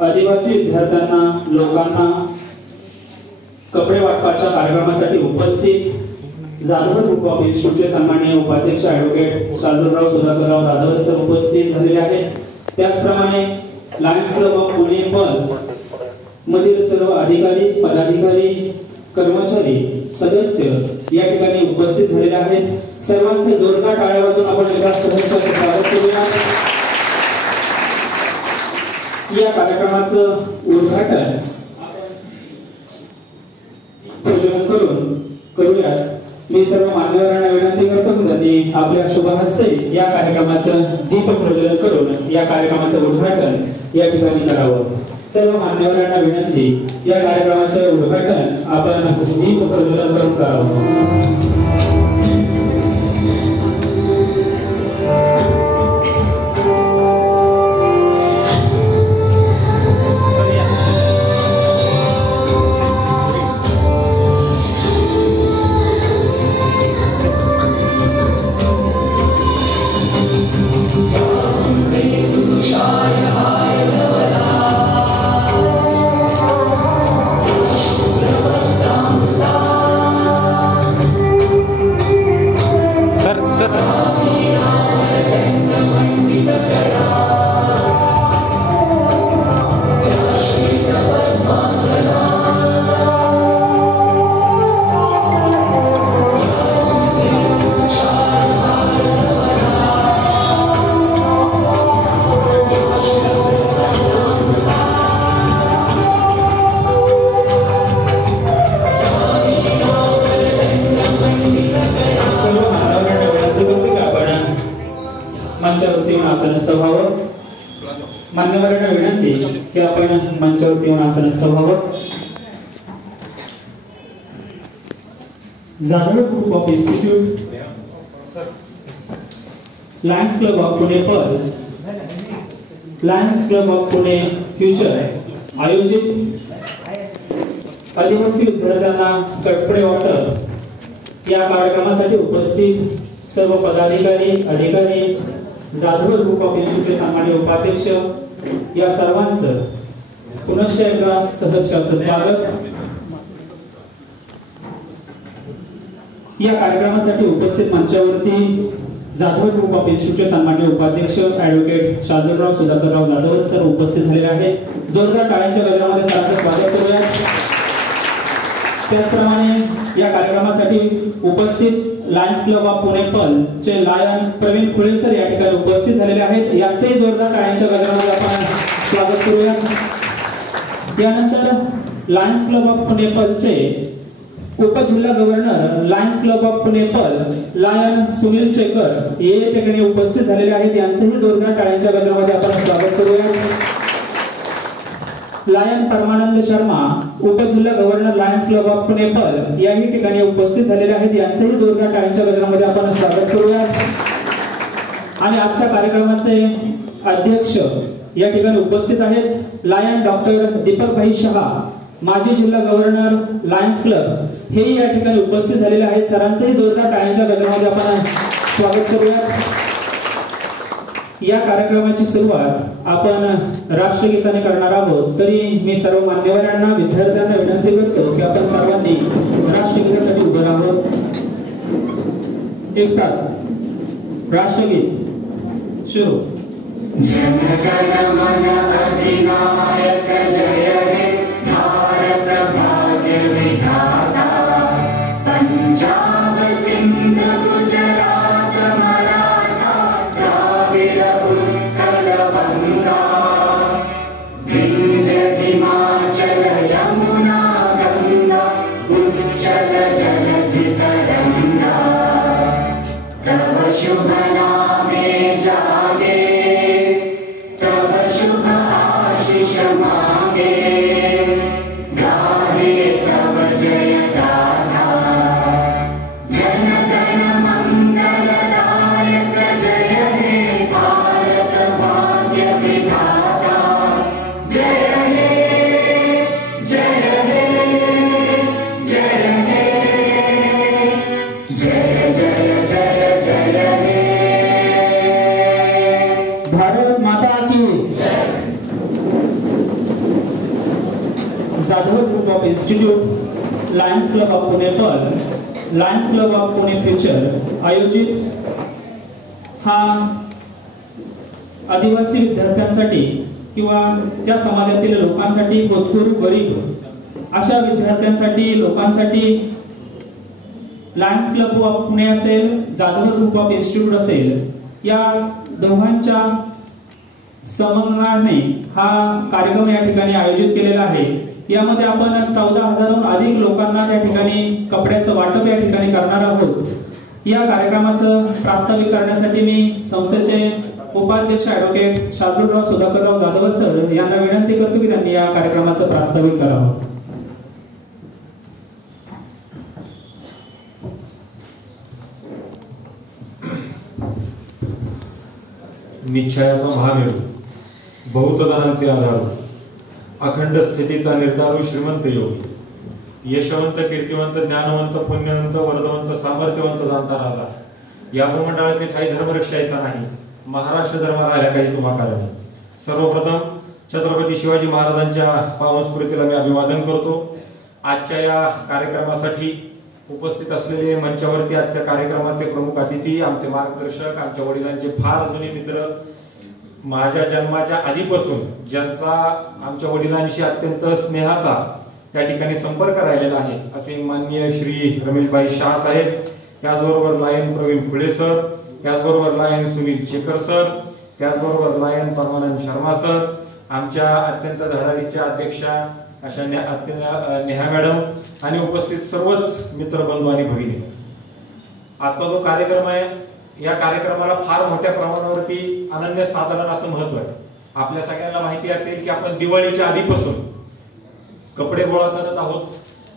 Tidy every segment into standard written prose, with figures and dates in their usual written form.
आदिवासी विद्यार्थ्यांना लोकांना कपडे वाटपाच्या कार्यक्रमासाठी उपस्थित जाधव ग्रुप ऑफ इन्स्टिट्यूटचे सन्माननीय उपाध्यक्ष ॲडव्होकेट शार्दूलराव सुधाकरराव जाधव सर उपस्थित झालेले आहेत। त्याचप्रमाणे लायन्स क्लब ऑफ पुणे पल मधील सर्व अधिकारी पदाधिकारी कर्मचारी सदस्य या ठिकाणी उपस्थित झालेले आहेत। सर्वांचे जोरदार टाळ्या वाजवून आपण एकदा सहर्षाचे स्वागत करूया। या कार्यक्रमाचं उद्घाटन करूयात। मी सर्व मान्यवरांना विनंती करतो की त्यांनी आपल्या शुभ हस्ते या कार्यक्रमाचं दीप प्रज्वलन करून या कार्यक्रमाचं उद्घाटन या ठिकाणी करावं। सर्व मान्यवरांना विनंती, या कार्यक्रमाचं उद्घाटन आपण दीप प्रज्वलन करून करावं। आसनस्थ व्हावं। मान्यवरांना विनंती की आपण मंचावरती येऊन आसनस्थ व्हावं। Jadhav group of institute, Lions club of Pune pearl, Lions club of Pune future आयोजित आदिवासी विद्यार्थ्यांना कपडे वाटप या कार्यक्रमासाठी उपस्थित सर्व पदाधिकारी अधिकारी जाधव ग्रुप ऑफ इन्स्टिट्यूटचे सन्माननीय उपाध्यक्ष या सर्वांचं पुनश्च एकदा सहर्षाचं स्वागत। या कार्यक्रमासाठी उपस्थित मंचावरती जाधव ग्रुप ऑफ इन्स्टिट्यूटचे सन्माननीय उपाध्यक्ष ॲडव्होकेट शार्दूलराव सुधाकरराव जाधव सर उपस्थित झालेले आहेत। जोरदार टाळ्यांच्या गजरामध्ये सरांचं स्वागत करूया। त्याचप्रमाणे या कार्यक्रमासाठी उपस्थित Lions club of Pune pearl चे लायन प्रवीण खुळे सर या ठिकाणी उपस्थित झालेले आहेत। यांचे जोरदार टाळ्यांच्या गजरामध्ये आपण स्वागत करूया। यानंतर Lions club of Pune pearl चे उपजिल्हा governor lions club of Pune pearl lion Sunil checker या ठिकाणी उपस्थित झालेले आहेत। यांचेही जोरदार टाळ्यांच्या गजरामध्ये आपण स्वागत करूया। लायन परमानंद शर्मा उपजिल्हा governor lions club of Pune pearl याही ठिकाणी उपस्थित झालेले आहेत। यांचेही जोरदार टाळ्यांच्या गजरामध्ये आपण स्वागत करूया। आणि आजच्या कार्यक्रमाचे अध्यक्ष या ठिकाणी उपस्थित आहेत लायन डॉक्टर दीपक भाई शहा माजी जिल्हा गव्हर्नर लायन्स क्लब हे या ठिकाणी उपस्थित झालेले आहेत। सरांचेही जोरदार टाळ्यांच्या गजरामध्ये आपण स्वागत करूया। या कार्यक्रमाची सुरुवात आपण राष्ट्रगीताने करणार आहोत। तरी मी सर्व मान्यवरांना विद्यार्थ्यांना विनंती करतो की आपण सर्वांनी राष्ट्रगीतासाठी उभं राहावं। एक साथ राष्ट्रगीत सुरू। जनगण मन अधिनायक जय हे भारत भाग्य विधाता, पंजाब सिंध गुजरात मराठा द्राविड उत्कल गंगा, विंध्य हिमाचल यमुना गंगा उच्चल जलधि तरंगा, तव शुभ नामे जागे तव शुभ आशीष मांगे। Jadhav group of institute, Lions club of Pune pearl, lions club of Pune future आयोजित हा आदिवासी विद्यार्थ्यांसाठी किंवा त्या समाजातील लोकांसाठी, होतकरू गरीब अशा विद्यार्थ्यांसाठी, लोकांसाठी लायन्स क्लब ऑफ पुणे असेल, जाधव ग्रुप ऑफ इन्स्टिट्यूट असेल, या दोघांच्या समन्वयाने हा कार्यक्रम या ठिकाणी आयोजित केलेला आहे। यामध्ये आपण 14,000हून अधिक लोकांना त्या ठिकाणी कपड्याचं वाटप या ठिकाणी करणार आहोत। या कार्यक्रमाचं प्रास्ताविक करण्यासाठी मी संस्थेचे उपाध्यक्ष ॲडव्होकेट शार्दूलराव सुधाकरराव जाधव सर यांना विनंती करतो की त्यांनी या कार्यक्रमाचं प्रास्ताविक करावं। निश्चयाचा महामेरू, बहुतदानांचे आधार, अखंड स्थितीचा निर्धारू श्रीमंत योगी, यशवंत, कीर्तिवंत, ज्ञानवंत, पुण्यवंत, वर्धवंत, सामर्थ्यवंत जाणता राजा, या ब्रह्मंडळाचे काही धर्मरक्षायचा नाही, महाराष्ट्र धर्म राहिला काही तुम्हा कारण। सर्वप्रथम छत्रपती शिवाजी महाराजांच्या पावन स्मृतीला मी अभिवादन करतो। आजच्या या कार्यक्रमासाठी उपस्थित असलेले मंचावरती आजच्या कार्यक्रमाचे प्रमुख अतिथी, आमचे मार्गदर्शक, आमच्या वडिलांचे फार जुने मित्र, माझ्या जन्माच्या आधीपासून ज्यांचा आमच्या वडिलांशी अत्यंत स्नेहाचा त्या ठिकाणी संपर्क राहिलेला आहे असे माननीय श्री रमेशभाई शाह साहेब, त्याचबरोबर लायन प्रवीण फुले सर, त्याचबरोबर लायन सुनील शेखर सर, त्याचबरोबर लायन परमानंद शर्मा सर, आमच्या अत्यंत धडाडीच्या अध्यक्षा अशा नेहा मॅडम आणि उपस्थित सर्वच मित्र बंधू आणि भगिनी। आजचा जो कार्यक्रम आहे या कार्यक्रमाला फार मोठ्या प्रमाणावरती अनन्यसाधारण असं महत्व आहे। आपल्या सगळ्यांना माहिती असेल की आपण दिवाळीच्या आधीपासून कपडे गोळा करत आहोत।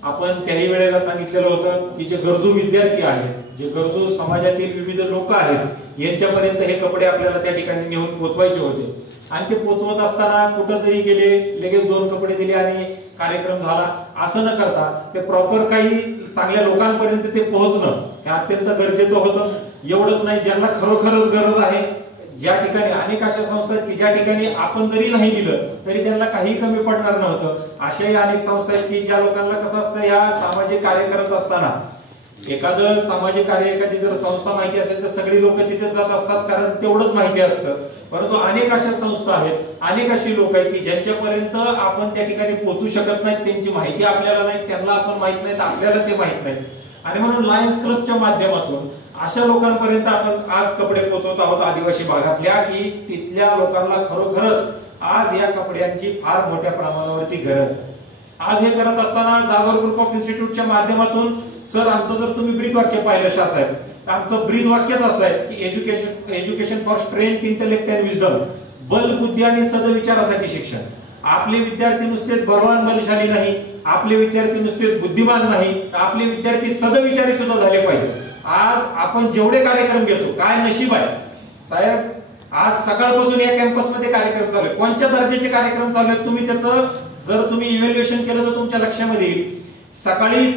आपण त्याही वेळेला सांगितलेलं होतं की जे गरजू विद्यार्थी आहेत, जे गरजू समाजातील विविध लोक आहेत यांच्यापर्यंत हे कपडे आपल्याला त्या ठिकाणी नेऊन पोहोचवायचे होते आणि ते पोहोचवत असताना कुठं जरी गेले लगेच 2 कपडे दिले आणि कार्यक्रम झाला असं न करता ते प्रॉपर काही चांगल्या लोकांपर्यंत ते पोहोचणं हे अत्यंत गरजेचं होतं। एवढंच नाही, ज्यांना खरोखरच गरज आहे, ज्या ठिकाणी अनेक अशा संस्था आहेत की ज्या ठिकाणी आपण जरी नाही दिलं तरी त्यांना काही कमी पडणार नव्हतं, अशाही अनेक संस्था आहेत की ज्या लोकांना कसं असतं या सामाजिक कार्य करत असताना एखादं सामाजिक कार्य, एखादी जर संस्था माहिती असेल तर सगळी लोक तिथे जात असतात कारण तेवढंच माहिती असतं। परंतु अनेक अशा संस्था आहेत, अनेक अशी लोक आहेत की ज्यांच्यापर्यंत आपण त्या ठिकाणी पोहोचू शकत नाही, त्यांची माहिती आपल्याला नाही, त्यांना आपण माहित नाही, आपल्याला ते माहित नाही आणि म्हणून लायन्स क्लबच्या माध्यमातून अशा लोकांपर्यंत आपण आज कपडे पोहोचवत आहोत आदिवासी भागातल्या की तिथल्या लोकांना खरोखरच आज या कपड्यांची फार मोठ्या प्रमाणावरती गरज आहे। आज हे करत असताना जाधव ग्रुप ऑफ इन्स्टिट्यूटच्या माध्यमातून सर आमचं जर तुम्ही ब्रीद वाक्य पाहिलं शाह साहेब, आमचं ब्रीद वाक्यच असं आहे की education for strength, intellect and wisdom, बल, बुद्धी आणि सदविचारासाठी शिक्षण। आपले विद्यार्थी नुसतेच बलवान बलशाली नाही, आपले विद्यार्थी नुसतेच बुद्धिमान नाही, आपले विद्यार्थी सदविचारी सुद्धा झाले पाहिजे। आज आपण जेवढे कार्यक्रम घेतो, काय नशीब आहे साहेब, आज सकाळपासून या कॅम्पसमध्ये कार्यक्रम चालू आहेत, कोणत्या दर्जाचे कार्यक्रम चालू आहेत तुम्ही त्याचं जर तुम्ही इव्हॅल्युएशन केलं तर तुमच्या लक्षामध्ये येईल। सकाळी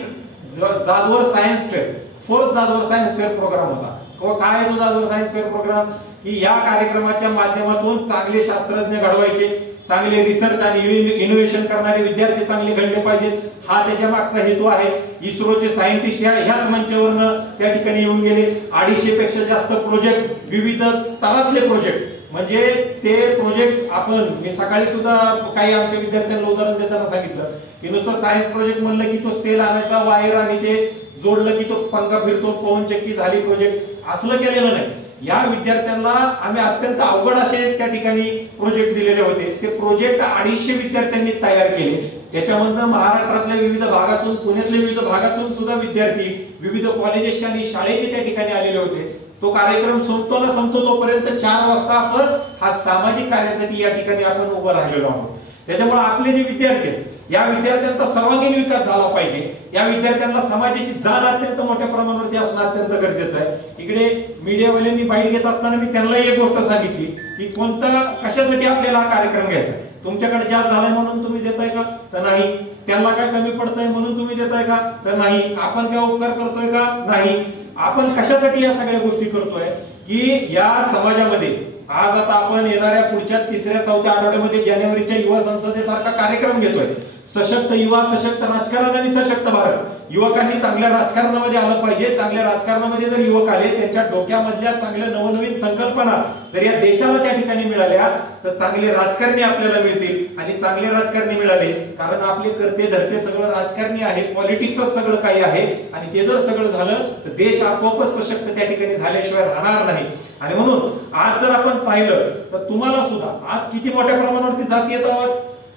Jadhavar science fair, 4th Jadhavar science fair programme होता। काय आहे तो जाधवर सायन्स फेअर प्रोग्राम की या कार्यक्रमाच्या माध्यमातून चांगले शास्त्रज्ञ घडवायचे, चांगले रिसर्च आणि इनोव्हेशन करणारे विद्यार्थी चांगले घडले पाहिजेत, हा त्याच्या मागचा हेतू आहे। इस्रोचे सायंटिस्ट ह्याच मंचावरनं त्या ठिकाणी येऊन गेले। 250 पेक्षा जास्त प्रोजेक्ट, विविध स्तरातले प्रोजेक्ट, म्हणजे ते प्रोजेक्ट आपण मी सकाळी सुद्धा काही आमच्या विद्यार्थ्यांना उदाहरण देताना सांगितलं की नुसतं सायन्स प्रोजेक्ट म्हणलं की तो सेल आणायचा, वायर आणि ते जोडलं की तो पंखा फिरतो, पवनचक्की झाली प्रोजेक्ट, असलं केलेलं नाही। या विद्यार्थ्यांना आम्ही अत्यंत अवघड असे त्या ठिकाणी प्रोजेक्ट दिलेले होते। ते प्रोजेक्ट 250 विद्यार्थ्यांनी तयार केले, त्याच्यामध्ये महाराष्ट्रातल्या विविध भागातून, पुण्यातल्या विविध भागातून सुद्धा विद्यार्थी विविध कॉलेजेस आणि शाळेचे त्या ठिकाणी आलेले होते। तो कार्यक्रम संपतो तोपर्यंत 4 वाजता आपण हा सामाजिक कार्यासाठी या ठिकाणी आपण उभं राहिलेलो आहोत। त्याच्यामुळे आपले जे विद्यार्थी या विद्यार्थ्यांचा सर्वांगीण विकास झाला पाहिजे, या विद्यार्थ्यांना समाजाची जाण अत्यंत मोठ्या प्रमाणावरती असणं अत्यंत गरजेचं आहे। इकडे मीडियावाल्यांनी बाईट घेत असताना मी त्यांना एक गोष्ट सांगितली की कोणता कशासाठी आपल्याला हा कार्यक्रम घ्यायचा आहे, तुमच्याकडे जास्त झालाय म्हणून तुम्ही देताय का तर नाही, त्यांना काय कमी पडतंय म्हणून तुम्ही देताय का तर नाही, आपण काय उपकार करतोय का नाही, आपण कशासाठी या सगळ्या गोष्टी करतोय की या समाजामध्ये आज आता आपण येणाऱ्या पुढच्या 3-4 आठवड्यामध्ये जानेवारीच्या युवा संसदेसारखा कार्यक्रम घेतोय. सशक्त युवा, सशक्त राजकारण आणि सशक्त भारत. युवकांनी चांगल्या राजकारणामध्ये आलं पाहिजे. चांगल्या राजकारणामध्ये जर युवक आले, त्यांच्या डोक्यामधल्या चांगल्या नवनवीन संकल्पना जर या देशाला त्या ठिकाणी मिळाल्या तर चांगले राजकारणी आपल्याला मिळतील. आणि चांगले राजकारणी मिळाले कारण आपले करते धरते सगळं राजकारणी आहे, पॉलिटिक्सच सगळं काही आहे. आणि ते जर सगळं झालं तर देश आपोआपच सशक्त त्या ठिकाणी झाल्याशिवाय राहणार नाही. आणि म्हणून आज जर आपण पाहिलं तर तुम्हाला सुद्धा आज किती मोठ्या प्रमाणावरती जातीय तणाव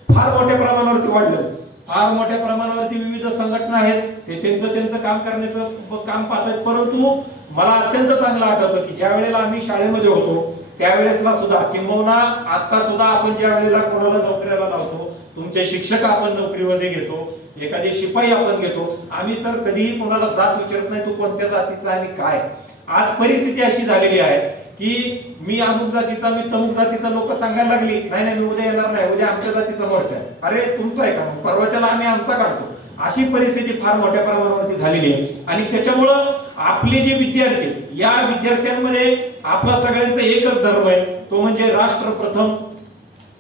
फार मोठ्या प्रमाणावरती वाढलं. फार मोठ्या प्रमाणावरती विविध संघटना आहेत, ते त्यांचं काम करण्याचं काम पाहतात. परंतु मला अत्यंत चांगलं आठवतं की ज्या वेळेला आम्ही शाळेमध्ये होतो त्यावेळेसला सुद्धा, किंबहुना आता सुद्धा आपण ज्या वेळेला कोणाला नोकरीला लावतो, तुमचे शिक्षक आपण नोकरीमध्ये घेतो, एखादे शिपाई आपण घेतो, आम्ही सर कधीही कोणाला जात विचारत नाही, तू कोणत्या जातीचा आणि काय. आज परिस्थिती अशी झालेली आहे की मी अमुक जातीचा, मी तमुक जातीचा, लोक सांगायला लागली नाही मी उद्या येणार नाही, उद्या आमच्या जातीचा मोर्चा आहे. अरे तुमचा आहे का, परवाच्याला आम्ही आमचा काढतो. अशी परिस्थिती फार मोठ्या प्रमाणावरती झालेली आहे. आणि त्याच्यामुळं आपले जे विद्यार्थी, या विद्यार्थ्यांमध्ये आपला सगळ्यांचा एकच धर्म आहे, तो म्हणजे राष्ट्र प्रथम.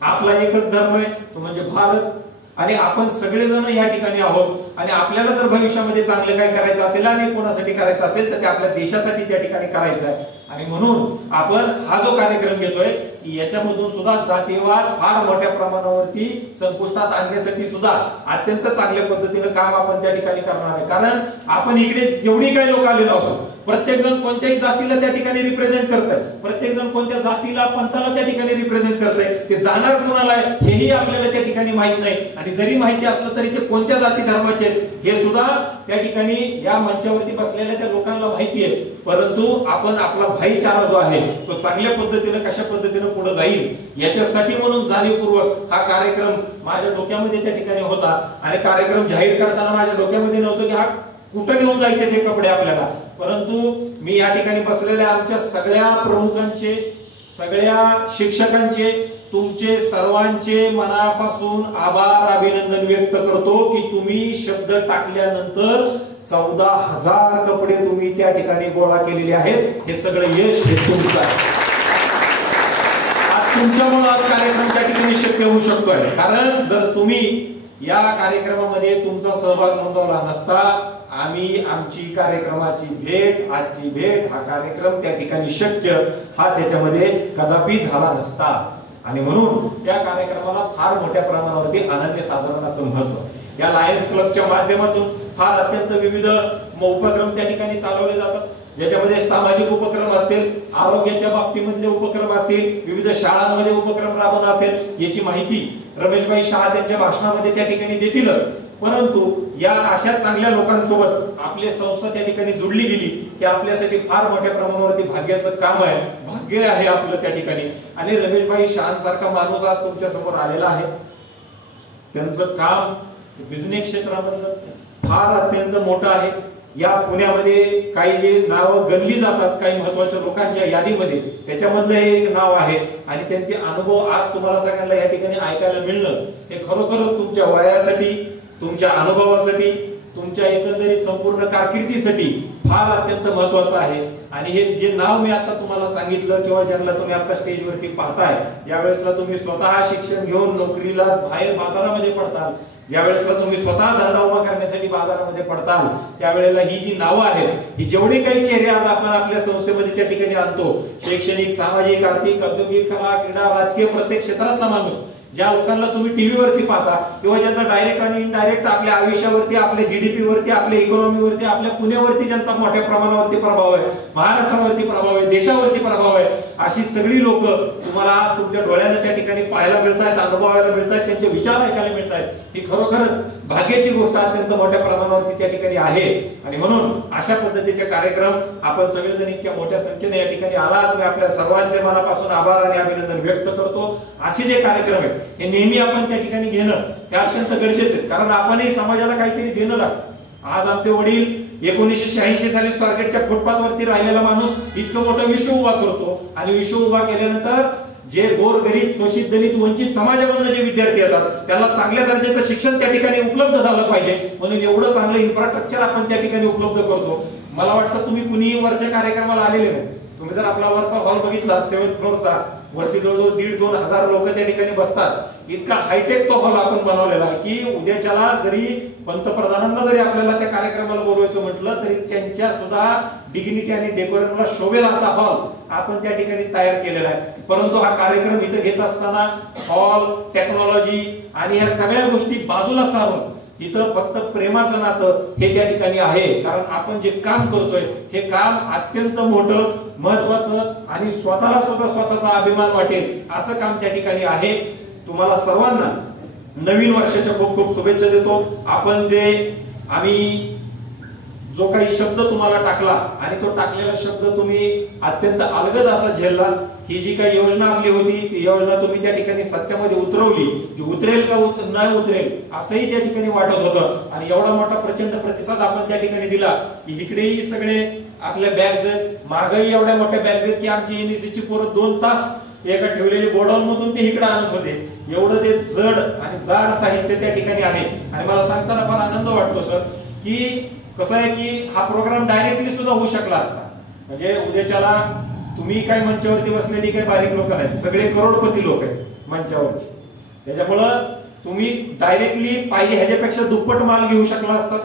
आपला एकच धर्म आहे, तो म्हणजे भारत. आणि आपण सगळेजण या ठिकाणी आहोत. आणि आपल्याला जर भविष्यामध्ये चांगलं काय करायचं असेल आणि कोणासाठी करायचं असेल तर ते आपल्या देशासाठी त्या ठिकाणी करायचं आहे. आणि म्हणून आपण हा जो कार्यक्रम घेतोय की याच्यामधून सुद्धा जातीयवाद फार मोठ्या प्रमाणावरती संपुष्टात आणण्यासाठी सुद्धा अत्यंत चांगल्या पद्धतीने काम आपण त्या ठिकाणी करणार आहे. कारण आपण इकडे जेवढी काही लोक आलेलो असो, प्रत्येक जण कोणत्याही जातीला त्या ठिकाणी रिप्रेझेंट करताय, प्रत्येक जण कोणत्या जातीला पंथाला त्या ठिकाणी रिप्रेझेंट करताय. ते जाणार कोणाला आहे हेही आपल्याला त्या ठिकाणी माहित नाही. आणि जरी माहिती असलं तरी ते कोणत्या जाती धर्माचे हे सुद्धा त्या ठिकाणी या मंचावरती बसलेल्या त्या लोकांना माहिती आहे. परंतु आपण आपला भाईचारा जो आहे तो चांगल्या पद्धतीने कशा पद्धतीने पुढे जाईल याच्यासाठी म्हणून जाणीवपूर्वक हा कार्यक्रम माझ्या डोक्यामध्ये त्या ठिकाणी होता. आणि कार्यक्रम जाहीर करताना माझ्या डोक्यामध्ये नव्हतं की हा कुठं घेऊन जायचे ते कपडे आपल्याला. परंतु मी या ठिकाणी बसलेल्या आमच्या सगळ्या प्रमुखांचे, सगळ्या शिक्षकांचे, तुमचे सर्वांचे मनापासून आभार, अभिनंदन व्यक्त करतो की तुम्ही शब्द टाकल्यानंतर 14,000 कपडे तुम्ही त्या ठिकाणी गोळा केलेले आहेत. हे सगळं यश हे तुमचं आहे. आज तुमच्यामुळे आज कार्यक्रम त्या ठिकाणी शक्य होऊ शकतोय. कारण जर तुम्ही या कार्यक्रमामध्ये तुमचा सहभाग नोंदवला नसता, आम्ही आमची कार्यक्रमाची भेट, आजची भेट, हा कार्यक्रम त्या ठिकाणी शक्य हा त्याच्यामध्ये कदापि झाला नसता. आणि म्हणून त्या कार्यक्रमाला फार मोठ्या प्रमाणावरती अनन्यसाधारण असं महत्व या लायन्स क्लबच्या माध्यमातून फार अत्यंत विविध उपक्रम त्या ठिकाणी चालवले जातात. ज्याच्यामध्ये सामाजिक उपक्रम असतील, आरोग्याच्या बाबतीमधले उपक्रम असतील, विविध शाळांमध्ये उपक्रम राबवणं असेल, याची माहिती रमेशभाई शाह त्यांच्या भाषणामध्ये त्या ठिकाणी देतीलच. परंतु या अशा चांगल्या लोकांसोबत आपली संस्था त्या ठिकाणी जोडली गेली की आपल्यासाठी फार मोठ्या प्रमाणावरती भाग्याचं काम आहे, भाग्य आहे आपलं त्या ठिकाणी. आणि रमेशभाई शाहांसारखा माणूस आज तुमच्या समोर आलेला आहे. त्यांचं काम बिझनेस क्षेत्रामधलं फार अत्यंत मोठं आहे. या पुण्यामध्ये काही जे नाव गणली जातात काही महत्वाच्या लोकांच्या यादीमध्ये, त्याच्यामधलं हे एक नाव आहे. आणि त्यांचे अनुभव आज तुम्हाला सगळ्यांना या ठिकाणी ऐकायला मिळणं हे खरोखरच तुमच्या वयासाठी, तुमच्या अनुभवासाठी, तुमच्या एकंदरीत संपूर्ण कारकिर्दीसाठी फार अत्यंत महत्वाचं आहे. आणि हे जे नाव मी आता तुम्हाला सांगितलं किंवा ज्यांना तुम्ही आता स्टेजवरती पाहताय, ज्या वेळेसला तुम्ही स्वतः शिक्षण घेऊन नोकरीला बाहेर बाजारामध्ये पडताल, ज्या वेळेसला तुम्ही स्वतः धंदा उभा करण्यासाठी बाजारामध्ये पडताल, त्यावेळेला ही जी नावं आहेत, ही जेवढे काही चेहरे आज आपण आपल्या संस्थेमध्ये त्या ठिकाणी आणतो, शैक्षणिक, सामाजिक, आर्थिक, औद्योगिक, कला, क्रीडा, राजकीय प्रत्येक क्षेत्रातला माणूस, ज्या लोकांना तुम्ही टीव्हीवरती पाहता किंवा ज्यांचा डायरेक्ट आणि इनडायरेक्ट आपल्या आयुष्यावरती, आपल्या जीडीपी वरती, आपल्या इकॉनॉमीवरती, आपल्या पुण्यावरती ज्यांचा मोठ्या प्रमाणावरती प्रभाव आहे, महाराष्ट्रावरती प्रभाव आहे, देशावरती प्रभाव आहे, अशी सगळी लोक तुम्हाला तुमच्या डोळ्याने त्या ठिकाणी पाहायला मिळतात, अनुभवायला मिळतात, त्यांचे विचार ऐकायला मिळतात. ही खरोखरच भाग्याची गोष्ट अत्यंत मोठ्या प्रमाणावरती त्या ठिकाणी आहे. आणि म्हणून अशा पद्धतीचे कार्यक्रम आपण सगळेजण इतक्या मोठ्या संख्येने या ठिकाणी आलात, मी आपल्या सर्वांचे मनापासून आभार आणि अभिनंदन व्यक्त करतो. असे जे कार्यक्रम आहेत हे नेहमी आपण त्या ठिकाणी घेणं हे अत्यंत गरजेचे आहे. कारण आपणही समाजाला काहीतरी देणं लागतं. आज आमचे वडील 1986 साली स्वारगेटच्या फुटपाथवरती राहिलेला माणूस इतकं मोठं विश्व उभा करतो. आणि विश्व उभा केल्यानंतर जे गोरगरीब, शोषित, दलित, वंचित समाजामधून जे विद्यार्थी येतात त्यांना चांगल्या दर्जाचं शिक्षण त्या ठिकाणी उपलब्ध झालं पाहिजे, म्हणून एवढं चांगलं इन्फ्रास्ट्रक्चर आपण त्या ठिकाणी उपलब्ध करतो. मला वाटतं तुम्ही कुणीही वरच्या कार्यक्रमाला आलेले नाही. तुम्ही जर आपला वरचा हॉल बघितला 7th फ्लोअरचा, वरती जवळजवळ 1,500-2 हजार लोक त्या ठिकाणी बसतात. इतका हायटेक तो हॉल आपण बनवलेला आहे की उद्याच्याला जरी पंतप्रधानांना जरी आपल्याला त्या कार्यक्रमाला बोलवायचं म्हटलं तरी त्यांच्या सुद्धा डिग्निटी आणि डेकोरेशनला शोभेल असा हॉल आपण त्या ठिकाणी तयार केलेला आहे. परंतु हा कार्यक्रम इथं घेत असताना हॉल, टेक्नॉलॉजी आणि या सगळ्या गोष्टी बाजूला सारून इथं फक्त प्रेमाचं नातं हे त्या ठिकाणी आहे. कारण आपण जे काम करतोय हे काम अत्यंत मोठं, महत्वाचं आणि स्वतःला सुद्धा स्वतःचा अभिमान वाटेल असं काम त्या ठिकाणी आहे. तुम्हाला सर्वांना नवीन वर्षाच्या खूप खूप शुभेच्छा देतो. आपण आम्ही जो काही शब्द तुम्हाला टाकला आणि तो टाकलेला शब्द तुम्ही अत्यंत अलगद असा झेलला. ही जी काही योजना आपली होती ती योजना तुम्ही त्या ठिकाणी सत्यामध्ये उतरवली. जी उतरेल का नाही उतरेल असंही त्या ठिकाणी वाटत होतं आणि एवढा मोठा प्रचंड प्रतिसाद आपण त्या ठिकाणी दिला की इकडेही सगळे आपल्या बॅग्स आहेत, मागही एवढ्या मोठ्या बॅग्स आहेत की आमची एनएससीची पोरं 2 तास एका ठेवलेली गोडाऊन मधून ते इकडे आणत होते. एवढं ते जड आणि जाड साहित्य त्या ठिकाणी आहे. आणि मला सांगताना फार आनंद वाटतो सर की कसं आहे की हा प्रोग्राम डायरेक्टली सुद्धा होऊ शकला असता. म्हणजे उद्याच्याला तुम्ही काय मंचावरती बसलेली काही बारीक लोक नाहीत, सगळे करोडपती लोक आहेत मंचावरची. त्याच्यामुळं तुम्ही डायरेक्टली पाहिजे ह्याच्यापेक्षा दुप्पट माल घेऊ शकला असतात,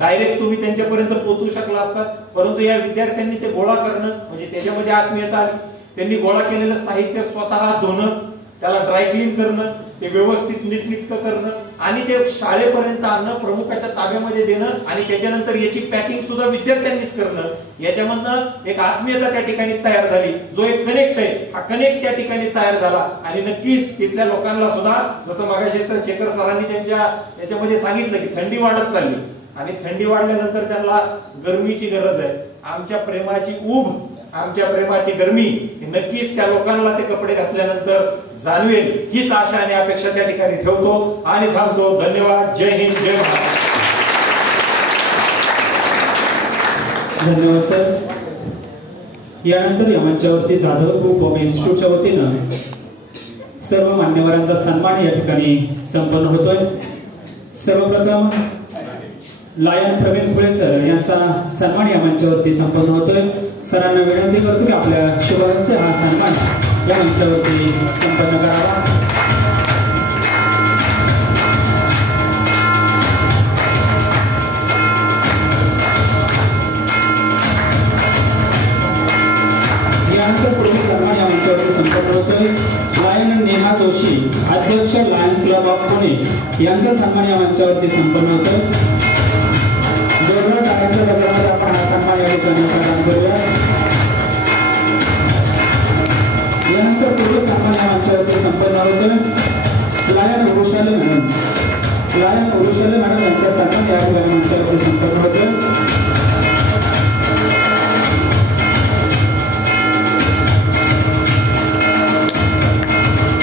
डायरेक्ट तुम्ही त्यांच्यापर्यंत पोहोचू शकला असतात. परंतु या विद्यार्थ्यांनी ते गोळा करणं म्हणजे त्याच्यामध्ये आत्मीयता आली. त्यांनी गोळा केलेलं साहित्य स्वतः धुणं, त्याला ड्राय क्लीन करणं, ते व्यवस्थित नीटनेटकं करणं आणि ते शाळेपर्यंत आणणं, प्रमुखाच्या ताब्यामध्ये देणं आणि त्याच्यानंतर याची पॅकिंग सुद्धा विद्यार्थ्यांनीच करणं. याच्यामधनं एक आत्मीयता त्या ठिकाणी तयार झाली. जो एक कनेक्ट आहे हा कनेक्ट त्या ठिकाणी तयार झाला आणि नक्कीच तिथल्या लोकांना सुद्धा जसं मगाशी शेखर सरांनी त्यांच्या याच्यामध्ये सांगितलं की थंडी वाढत चालली आणि थंडी वाढल्यानंतर त्यांना गरमीची गरज आहे. आमच्या प्रेमाची ऊब, आमच्या प्रेमाची गरमी नक्कीच त्या लोकांना ते कपडे घातल्यानंतर जाणवेल हीच आशा आणि अपेक्षा त्या ठिकाणी ठेवतो आणि थांबतो. धन्यवाद. जय हिंद, जय महाराष्ट्र. धन्यवाद सर. यानंतर या मंचावरती जाधव ग्रुप ऑफ इन्स्टिट्यूटच्या वतीनं सर्व मान्यवरांचा सन्मान या ठिकाणी संपन्न होतोय. सर्वप्रथम लायन प्रवीण खुळे सर यांचा सन्मान या मंचावरती संपन्न होतोय. सरांना विनंती करतो की आपल्या शुभ हस्ते हा सन्मान या मंचावरती संपन्न करावा. यानंतर पुढील सन्मान या मंचावरती संपन्न होतोय. लायन नेहा जोशी अध्यक्ष लायन्स क्लब ऑफ पुणे यांचा सन्मान या मंचावरती संपन्न होतोय. जोरदार टाळ्यांच्या गजरामध्ये आपण हा सन्मान या ठिकाणी प्रदान करूया. यानंतर पुढील सन्मान या मंचावरती संपन्न होतोय. लायन उरुशाले मॅडम यांचा सन्मान या ठिकाणी मंचावरती संपन्न होतोय.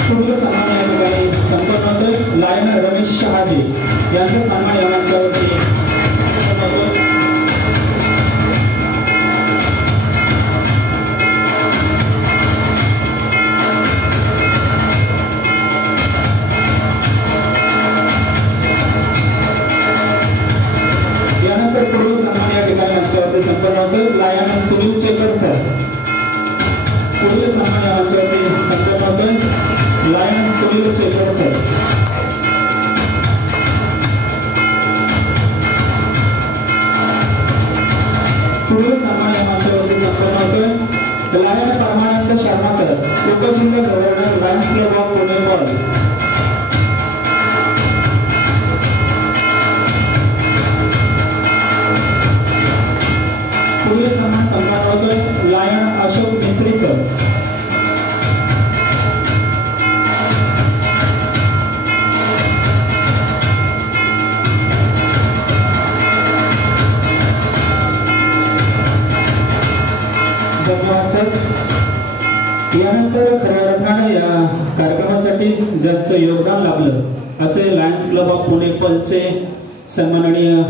पुढील सन्मान या ठिकाणी संपन्न होतोय. लायन रमेश शहाजी यांचा सन्मान या मंचावरती संपन्न होतोय. लायन सुनील चेकर सर पुढील सन्मान या मंचावरती संपन्न होतोय. Lion Sunil Chekar sir. पुढील सन्मान या मंचावरती संपन्न होतोय. लायन परमानंद शर्मा सर उपजिल्हा governor lions club of Pune mall. पुढील सन्मान संपन्न होतोय. Lion Ashok Mistry sir. धन्यवाद सर. यानंतर खऱ्या अर्थाने या कार्यक्रमासाठी ज्यांचं योगदान लाभलं असे लायन्स क्लब ऑफ पुणे फलचे सन्माननीय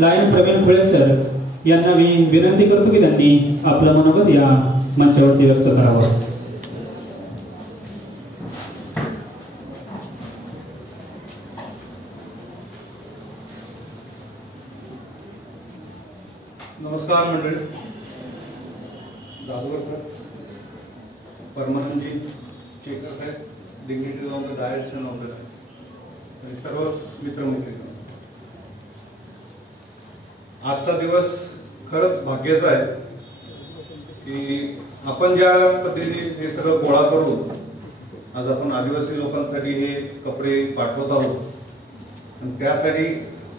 लायन प्रवीण खुळे सर यांना मी विनंती करतो की त्यांनी आपलं मनोगत या मंचावरती व्यक्त करावं. नमस्कार मंडळी. जाधवर सर, परमानंदजी शेखर साहेब, dignitary of the dais and of the dais, आणि सर्व मित्रमैत्रिणी, आजचा दिवस खरंच भाग्याचा आहे की आपण ज्या पद्धतीने हे सगळं गोळा करून आज आपण आदिवासी लोकांसाठी हे कपडे पाठवत आहोत, आणि त्यासाठी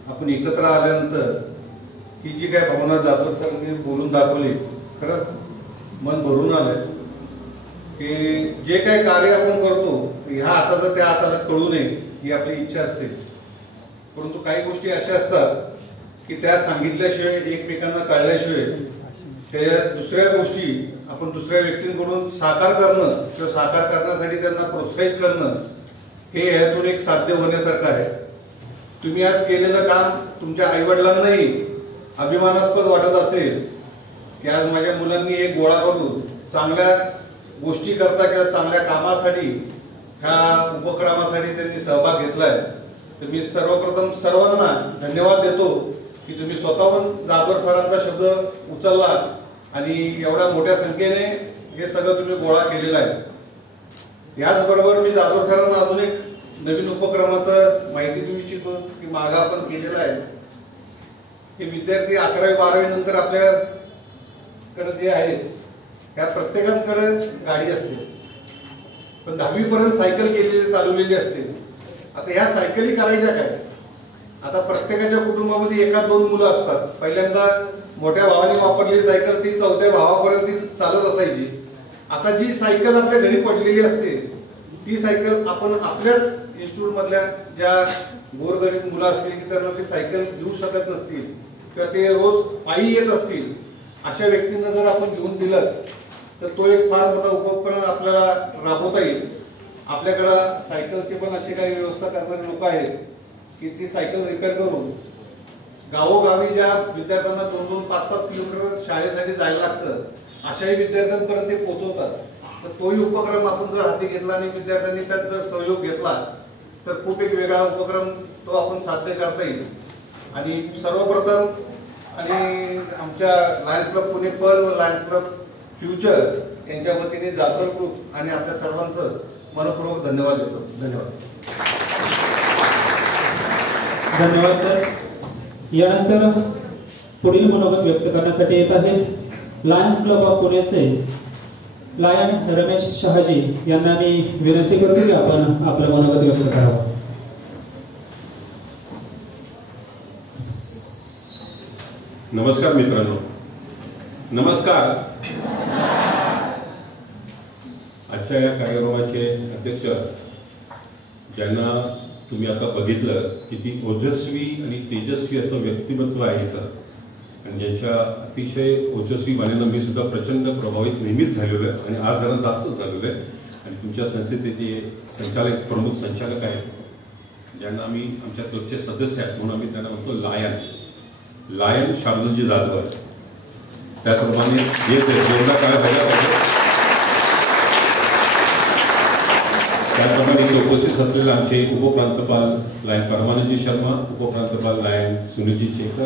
आपण एकत्र आल्यानंतर ही जी काय भावना जाधव सरांनी बोलून दाखवली, खरंच मन भरून आलंय की जे काही कार्य आपण करतो ह्या हाताचं त्या हाताला कळू नये ही आपली इच्छा असते, परंतु काही गोष्टी अशा असतात की त्या सांगितल्याशिवाय, एकमेकांना कळल्याशिवाय त्या दुसऱ्या गोष्टी आपण दुसऱ्या व्यक्तींकडून साकार करणं किंवा साकार करण्यासाठी त्यांना प्रोत्साहित करणं हे ह्यातून एक साध्य होण्यासारखं आहे. तुम्ही आज केलेलं काम तुमच्या आईवडिलांनाही अभिमानास्पद वाटत असेल की आज माझ्या मुलांनी एक गोळा करून चांगल्या गोष्टी करता किंवा चांगल्या कामासाठी ह्या उपक्रमासाठी त्यांनी सहभाग घेतलाय. तर मी सर्वप्रथम सर्वांना धन्यवाद देतो की तुम्ही स्वतःहून जाधव सरांचा शब्द उचलला आणि एवढ्या मोठ्या संख्येने हे सगळं तुम्ही गोळा केलेला आहे. याचबरोबर मी जाधव सरांना अजून एक नवीन उपक्रमाचं माहिती देऊ इच्छितो की मागे आपण केलेला आहे की विद्यार्थी 11वी 12वी नंतर आपल्याकडे जे आहेत त्या प्रत्येकाकडे गाडी असते, पण 10वी पर्यंत सायकल केलेली चालवलेली असते. आता ह्या सायकली करायच्या काय? आता प्रत्येकाच्या कुटुंबामध्ये एका दोन मुलं असतात. पहिल्यांदा मोठ्या भावाने वापरलेली सायकल ती चौथ्या भावापर्यंत ती चालत असायची. आता जी सायकल आपल्या घरी पडलेली असते ती सायकल आपण आपल्याच इन्स्टिट्यूट मधल्या ज्या गोरगरीब मुलं असतील की त्यांना ती सायकल घेऊ शकत नसतील किंवा ते रोज पायी येत असतील, अशा व्यक्तींना जर आपण घेऊन दिलं तर तो एक फार मोठा उपक्रम आपल्याला राबवता येईल. आपल्याकडं सायकलची पण अशी काही व्यवस्था करणारे लोक आहेत की ती सायकल रिपेअर करून गावोगावी ज्या विद्यार्थ्यांना 2-2, 5-5 किलोमीटर शाळेसाठी जायला लागतं अशाही विद्यार्थ्यांपर्यंत ते पोहोचवतात. तर तोही उपक्रम आपण जर हाती घेतला आणि विद्यार्थ्यांनी त्यात जर सहयोग घेतला तर खूप एक वेगळा उपक्रम तो आपण साध्य करता येईल. आणि सर्वप्रथम आणि आमच्या लायन्स क्लब पुणे पल व लायन्स क्लब फ्युचर यांच्या वतीने जाधव ग्रुप आणि आपल्या सर्वांचं मनपूर्वक धन्यवाद देतो. धन्यवाद. धन्यवाद सर. यानंतर पुढील मनोगत व्यक्त करण्यासाठी येत आहेत लायन्स क्लब ऑफ पुणेचे लायन रमेश शहाजी यांना मी विनंती करतो की आपण आपलं मनोगत व्यक्त करावं. नमस्कार मित्रांनो. नमस्कार. आजच्या या कार्यक्रमाचे अध्यक्ष ज्यांना तुम्ही आता बघितलं किती ओजस्वी आणि तेजस्वी असं व्यक्तिमत्व आहे इथं, आणि ज्यांच्या अतिशय ओजस्वी वाण्यानं मी सुद्धा प्रचंड प्रभावित नेहमीच झालेलो आहे आणि आज जरा जास्तच झालेलो आहे. आणि तुमच्या संस्थेचे ते संचालक, प्रमुख संचालक आहेत ज्यांना आम्ही आमच्या क्लबचे सदस्य आहेत म्हणून आम्ही त्यांना म्हणतो लायन शार्दूलजी जाधव आहे. त्याप्रमाणे येत जेवढा काळ व्हायला पाहिजे त्याप्रमाणे इथे उपस्थित असलेले आमचे उपप्रांतपाल लायन परमानंदजी शर्मा, उपप्रांतपाल लायन सुनीलजी शेखर,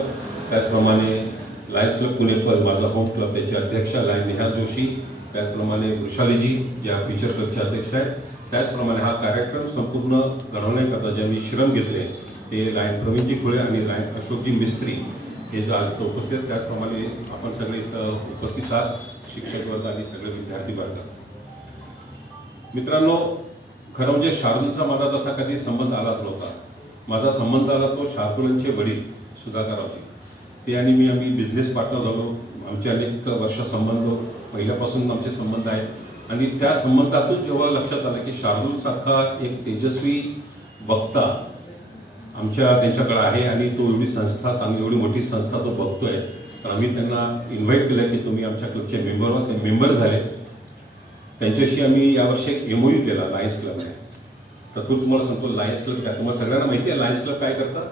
त्याचप्रमाणे लायन्स क्लब पुणे पल माझा होम क्लब त्याचे अध्यक्ष लायन नेहा जोशी, त्याचप्रमाणे वृषालीजी ज्या फीचर क्लबचे अध्यक्ष आहेत, त्याचप्रमाणे हा कार्यक्रम संपूर्ण घडवण्याकरता ज्यांनी श्रम घेतले ते लायन प्रवीणजी खुळे आणि लायन अशोकजी मिस्त्री हे जे आज उपस्थित, त्याचप्रमाणे आपण सगळे इथं उपस्थित आहात, शिक्षक वर्ग आणि सगळे विद्यार्थी वर्ग. मित्रांनो, खरं म्हणजे शार्दूलचा माझा तसा कधी संबंध आलाच नव्हता. माझा संबंध आला तो शार्दूलचे वडील सुधाकररावजी, ते आणि मी आम्ही बिझनेस पार्टनर झालो. आमचे अनेक वर्ष संबंध पहिल्यापासून आमचे संबंध आहेत आणि त्या संबंधातून जेव्हा लक्षात आलं की शार्दूल सारखा एक तेजस्वी वक्ता त्यांच्याकडे आहे आणि तो एवढी संस्था, चांगली एवढी मोठी संस्था तो बघतोय, तर आम्ही त्यांना इन्व्हाइट केलं की तुम्ही आमच्या क्लबचे मेंबर व्हा. ते मेंबर झाले. त्यांच्याशी आम्ही यावर्षी एक MOU केला लायन्स क्लब आहे. तर तो तुम्हाला सांगतो लायन्स क्लब काय, तुम्हाला सगळ्यांना माहिती आहे लायन्स क्लब काय करतात?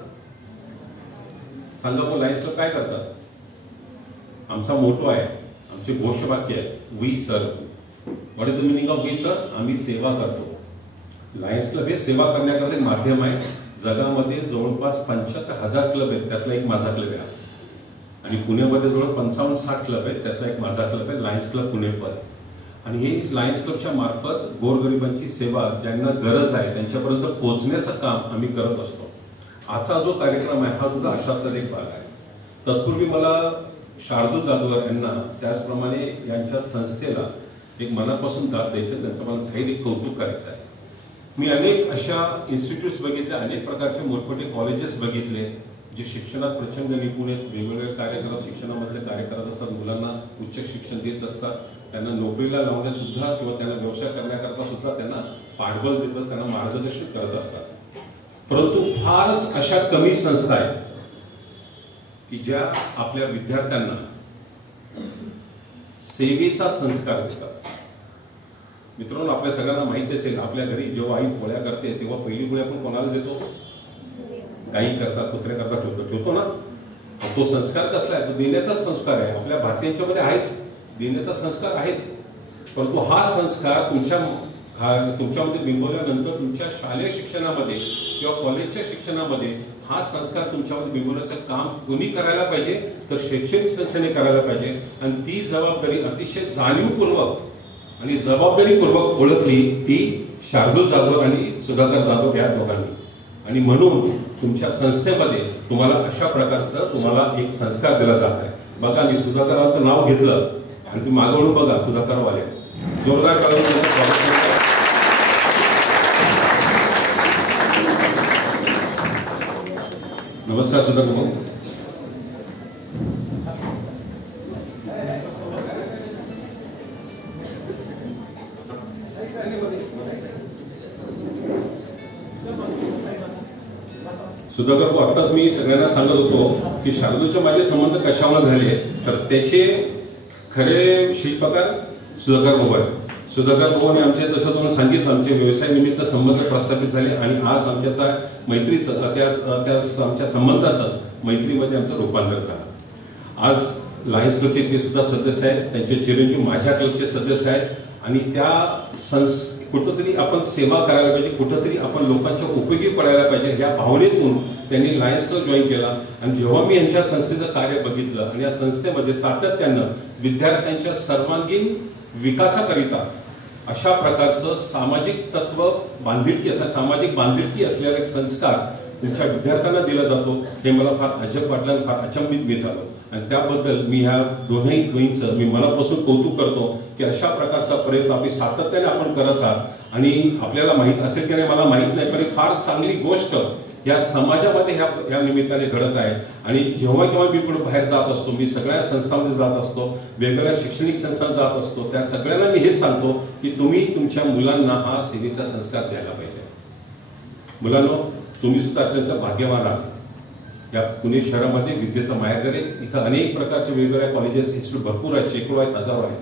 सांगा, लायन्स क्लब काय करतात? आमचा मोटो आहे, आमचे घोषवाक्य आहे, we serve. What is the meaning of we serve? आम्ही सेवा करतो. लायन्स क्लब हे सेवा करण्याकरता एक माध्यम आहे. जगामध्ये जवळपास 75,000 क्लब आहेत, त्यातला एक माझा क्लब आहे. आणि पुण्यामध्ये जवळ 55-60 क्लब आहेत, त्यातला एक माझा क्लब आहे लायन्स क्लब पुणे पल. आणि हे लायन्स क्लबच्या मार्फत गोरगरिबांची सेवा ज्यांना गरज आहे त्यांच्यापर्यंत पोहोचण्याचं काम आम्ही करत असतो. आजचा जो कार्यक्रम आहे हा सुद्धा अशातलाच एक भाग आहे. तत्पूर्वी मला शार्दूल जाधव यांना त्याचप्रमाणे यांच्या संस्थेला एक मनापासून दाद द्यायचं, त्यांचं मला जाहीर कौतुक करायचं आहे. मी अनेक अशा इन्स्टिट्यूट्स बघितले, अनेक प्रकारचे मोठमोठे कॉलेजेस बघितले जे शिक्षणात प्रचंड निपुण आहेत, वेगवेगळे कार्य करत, शिक्षणामधले कार्य करत असतात, मुलांना उच्च शिक्षण देत असतात, त्यांना नोकरीला लावण्यास सुद्धा किंवा त्यांना व्यवसाय करण्याकरता सुद्धा त्यांना पाठबळ देतात, त्यांना मार्गदर्शन करत असतात. परंतु फारच अशा कमी संस्था आहेत की ज्या आपल्या विद्यार्थ्यांना सेवेचा संस्कार देतात. मित्रांनो, आपल्या सगळ्यांना माहिती असेल, आपल्या घरी जेव्हा आई पोळ्या करते तेव्हा पहिली पोळी आपण कोणाला देतो? गाई करता, कुत्रे करता ठेवतो ना. तो संस्कार कसला आहे? तो देण्याचा संस्कार आहे. आपल्या भारतीयांच्या मध्ये आहेच, देण्याचा संस्कार आहेच. परंतु हा संस्कार तुमच्यामध्ये बिंबवल्यानंतर तुमच्या शालेय शिक्षणामध्ये किंवा कॉलेजच्या शिक्षणामध्ये हा संस्कार तुमच्यामध्ये बिंबवण्याचं काम कोणी करायला पाहिजे? तर शैक्षणिक संस्थेने करायला पाहिजे. आणि ती जबाबदारी अतिशय जाणीवपूर्वक आणि जबाबदारीपूर्वक ओळखली ती शार्दूल जाधव आणि सुधाकर जाधव या दोघांनी. आणि म्हणून तुमच्या संस्थेमध्ये तुम्हाला अशा प्रकारचं तुम्हाला एक संस्कार दिला जात आहे. बघा, मी सुधाकरांचं नाव घेतलं आणि तुम्ही मागवून बघा, सुधाकरवाले जोरदार स्वागत करतो. नमस्कार सुधाकर भाऊ. सुधाकर भाऊ, आत्ताच मी सगळ्यांना सांगत होतो की शार्दूलचे माझे संबंध कशामुळे झाले, तर त्याचे खरे शिल्पकार सुधाकर भाऊ आहेत. सुधाकर भाऊने आमचे, जसं तुम्हाला सांगितलं, आमचे व्यवसाय निमित्त संबंध प्रस्थापित झाले आणि आज आमच्या मैत्रीचं त्या आमच्या संबंधाचं मैत्रीमध्ये आमचं रूपांतर झालं. आज लायन्स क्लबचे ते सुद्धा सदस्य आहेत, त्यांचे चिरंजीव माझ्या क्लबचे सदस्य आहेत. आणि त्या कुठंतरी आपण सेवा करायला पाहिजे, कुठंतरी आपण लोकांच्या उपयोगी पडायला पाहिजे, या भावनेतून त्यांनी लायन्स क्लब जॉईन केला. आणि जेव्हा मी यांच्या संस्थेचं कार्य बघितलं आणि या संस्थेमध्ये सातत्यानं विद्यार्थ्यांच्या सर्वांगीण विकासाकरिता अशा प्रकारचं सामाजिक तत्व बांधिलकी सामाजिक बांधिलकी असलेला एक संस्कार तुमच्या विद्यार्थ्यांना दिला जातो, हे मला फार अजब वाटलं आणि फार अचंबित मी झालो. आणि त्याबद्दल मी ह्या दोन्ही द्वयींचं मी मनापासून कौतुक करतो की अशा प्रकारचा प्रयत्न आम्ही सातत्याने आपण करत आहात. आणि आपल्याला माहित असेल की नाही मला माहित नाही, पण फार चांगली गोष्ट या समाजामध्ये ह्या निमित्ताने घडत आहे. आणि जेव्हा केव्हा मी पुढे बाहेर जात असतो, मी सगळ्या संस्थांमध्ये जात असतो, वेगवेगळ्या शैक्षणिक संस्थांत जात असतो, त्या सगळ्यांना मी हेच सांगतो की तुम्ही तुमच्या मुलांना हा सेवेचा संस्कार द्यायला पाहिजे. मुलांनो, तुम्ही सुद्धा अत्यंत भाग्यवान आहात. या पुणे शहरामध्ये विद्येचं माहेरघर आहे. इथं अनेक प्रकारचे वेगवेगळ्या कॉलेजेस, इन्स्टिट्यूट भरपूर आहेत, शेकडो आहेत, हजारो आहेत.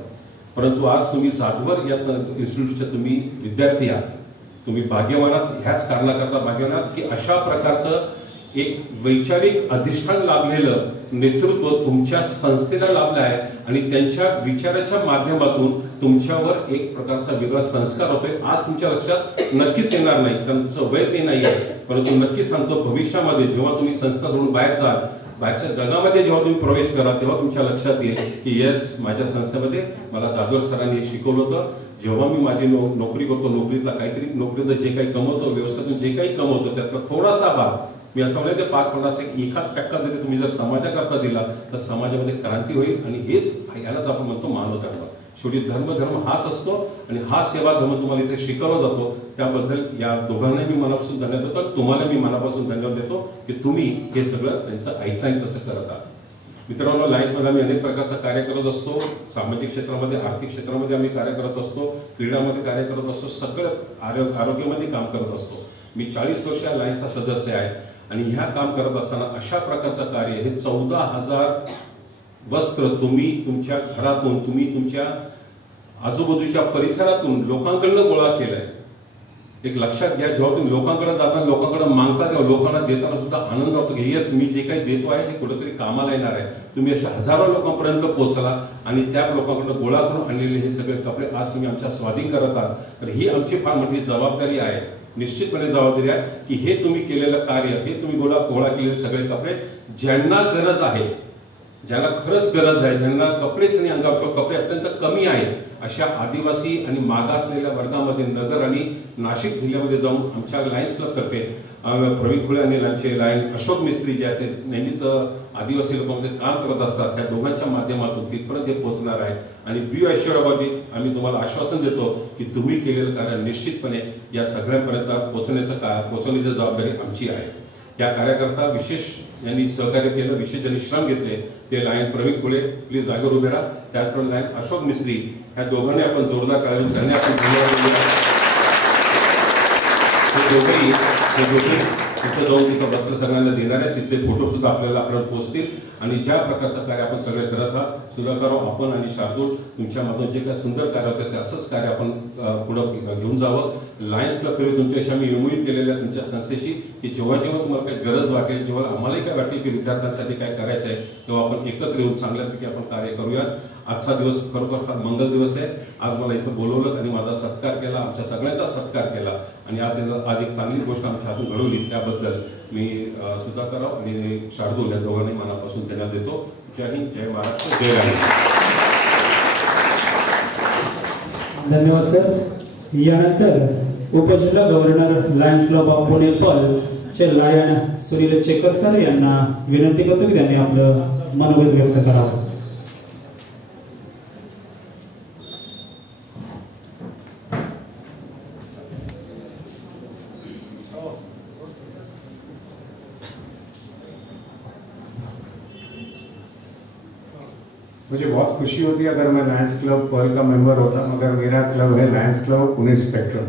परंतु आज तुम्ही जाधवर या इन्स्टिट्यूटचे तुम्ही विद्यार्थी आहात. तुम्ही भाग्यवान आहात. ह्याच कारणाकरता भाग्यवान आहात की अशा प्रकारचं एक वैचारिक अधिष्ठान लाभलेलं नेतृत्व तुमच्या संस्थेला लाभलं आहे. आणि त्यांच्या विचाराच्या माध्यमातून तुमच्यावर एक प्रकारचा वेगळा संस्कार होतोय. आज तुमच्या लक्षात नक्कीच येणार नाही, कारण तुमचं वय ते नाही आहे, परंतु नक्कीच सांगतो भविष्यामध्ये जेव्हा तुम्ही संस्था सोडून बाहेर जाल, बाहेरच्या जगामध्ये जेव्हा तुम्ही प्रवेश करा, तेव्हा तुमच्या लक्षात येईल की येस, माझ्या संस्थेमध्ये मला जाधवर सरांनी शिकवलं होतं. जेव्हा मी माझी नोकरी करतो, नोकरीतला काहीतरी नोकरीतलं जे काही कमवतो, व्यवसायातून जे काही कमवतो, त्यातला थोडासा भाग मी असं म्हणलं ते 5-50-1% जरी तुम्ही जर समाजाकरता दिला तर समाजामध्ये क्रांती होईल. आणि हेच यालाच आपण म्हणतो मानव धर्म. शेवटी धर्म हाच असतो आणि हा सेवा धर्म तुम्हाला इथे शिकवला जातो. त्याबद्दल या दोघांनाही मी मनापासून धन्यवाद देतो. तुम्हाला मी मनापासून धन्यवाद देतो की तुम्ही हे सगळं त्यांचं ऐकताना तसं करत आहात. मित्रांनो, लायन्समध्ये आम्ही अनेक प्रकारचं कार्य करत असतो. सामाजिक क्षेत्रामध्ये, आर्थिक क्षेत्रामध्ये आम्ही कार्य करत असतो, क्रीडामध्ये कार्य करत असतो, सगळं आरोग्यामध्ये काम करत असतो. मी 40 वर्ष लायन्सचा सदस्य आहे. आणि ह्या काम करत असताना अशा प्रकारचं कार्य, हे 14,000 वस्त्र तुम्ही तुमच्या घरातून, तुम्ही तुमच्या आजूबाजूच्या परिसरातून लोकांकडनं गोळा केलंय. एक लक्षात घ्या, जेव्हा तुम्ही लोकांकडे जाताना, लोकांकडे मागता, तेव्हा लोकांना देताना सुद्धा आनंद होतो की येस, मी जे काही देतो आहे हे कुठेतरी कामाला येणार आहे. तुम्ही अशा हजारो लोकांपर्यंत पोहोचला आणि त्या लोकांकडून गोळा करून आणलेले हे सगळे कपडे आज तुम्ही आमच्या स्वाधीन करत आहात. तर ही आमची फार मोठी जबाबदारी आहे, निश्चितपणे जबाबदारी आहे की हे तुम्ही केलेलं कार्य, हे तुम्ही गोळा केलेले सगळे कपडे ज्यांना गरज आहे ज्याला खरंच गरज आहे, ज्यांना कपडेच नाही, अंगावर कपडे अत्यंत कमी आहेत, अशा आदिवासी आणि मागासलेल्या वर्गामध्ये नगर आणि नाशिक जिल्ह्यामध्ये जाऊन आमच्या लायन्स क्लब तर्फे प्रवीण खुळे आणि त्यांचे लायन अशोक मिस्त्री जे आहेत ते नेहमीच आदिवासी लोकांमध्ये काम करत असतात, त्या दोघांच्या माध्यमातून तिथपर्यंत हे पोहोचणार आहे. आणि बी अश्युअर्ड अबाउट इट, आम्ही तुम्हाला आश्वासन देतो की तुम्ही केलेलं कार्य निश्चितपणे या सगळ्यांपर्यंत पोहोचवण्याची जबाबदारी आमची आहे. या कार्याकरता विशेष यांनी सहकार्य केलं, विशेष ज्यांनी श्रम घेतले ते लायन प्रवीण खुळे, प्लीज जागेवर उभे राहा. त्याचप्रमाणे लायन अशोक मिस्त्री, ह्या दोघांनी आपण जोरदार टाळ्या त्यांनी आपण तिथे जाऊन तिथं वस्त्र सगळ्यांना देणार आहे. तिथले फोटो सुद्धा आपल्याला पोहोचतील. आणि ज्या प्रकारचं कार्य आपण सगळे करत आहात सुधाकरराव, आपण आणि शार्दूल तुमच्यामधून जे काही सुंदर कार्य होतं ते असंच कार्य आपण पुढे घेऊन जावं. लायन्स क्लब तर्फे तुमच्याशी आम्ही एमओयू केलेल्या तुमच्या संस्थेशी की जेव्हा जेव्हा तुम्हाला काही गरज वाटेल, जेव्हा आम्हालाही काय वाटेल की विद्यार्थ्यांसाठी काय करायचं आहे, तेव्हा आपण एकत्र येऊन चांगल्यापैकी आपण कार्य करूया. आजचा दिवस खरोखर फार मंगल दिवस आहे. आज मला इथं बोलवलं आणि माझा सत्कार केला, आमच्या सगळ्यांचा सत्कार केला आणि आज एक चांगली गोष्ट आमच्या हातून घडवली. त्याबद्दल मी सुधाकरराव आणि शार्दूल या दोघांनी मनापासून धन्यवाद देतो. जय हिंद, जय महाराष्ट्र, जय राणी. धन्यवाद सर. यानंतर उपजिल्हा governor lions club of Pune pearl चे लायन सुनील चेकर सर यांना विनंती करतो की त्यांनी आपलं मनोगत व्यक्त करावं. मुझे बहुत खुशी होती अगर मैं लायन्स क्लब पर्ल का मेंबर होता, मगर मेरा क्लब है Lions club Pune spectrum.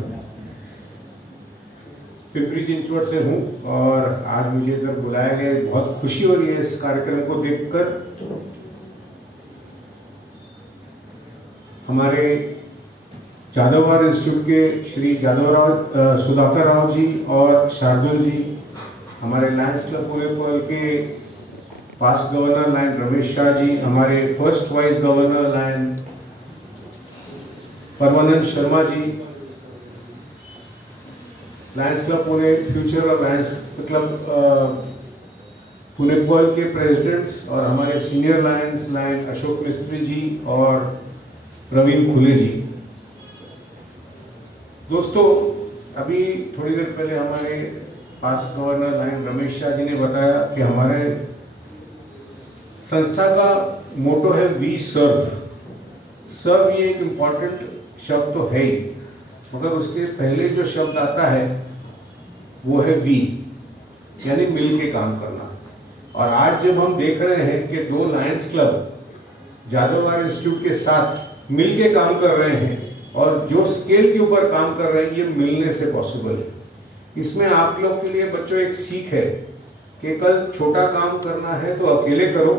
Pimpri Chinchwad से हूँ और आज मुझे इधर बुलाया गया, बहुत खुशी हो रही है इस कार्यक्रम को देखकर. हमारे जादववार इंस्टीट्यूट के श्री सुधाकर राव जी और शार्दुल जी, हमारे लायन्स क्लब पुणे पर्ल के past governor lion Ramesh Shah ji, हमारे first vice governor lion Parmanand Sharma ji, lions club Pune future और लायन्स क्लब पुणे पर्ल के प्रेसिडेंट्स और हमारे senior lions lion Ashok Mistry ji और प्रवीण खुले जी. दोस्तों, अभी थोड़ी देर पहले हमारे past governor lion Ramesh Shah ji ने बताया कि हमारे संस्था का मोटो है वी सर्व. सर्व ये एक इम्पॉर्टेंट शब्द तो है ही, मगर उसके पहले जो शब्द आता है वो है वी, यानी मिल के काम करना. और आज जब हम देख रहे हैं कि दो लायन्स क्लब जादववार इंस्टीट्यूट के साथ मिल के काम कर रहे हैं और जो स्केल के ऊपर काम कर रहे हैं, ये मिलने से पॉसिबल है. इसमें आप लोग के लिए बच्चों एक सीख है कि कल छोटा काम करना है तो अकेले करो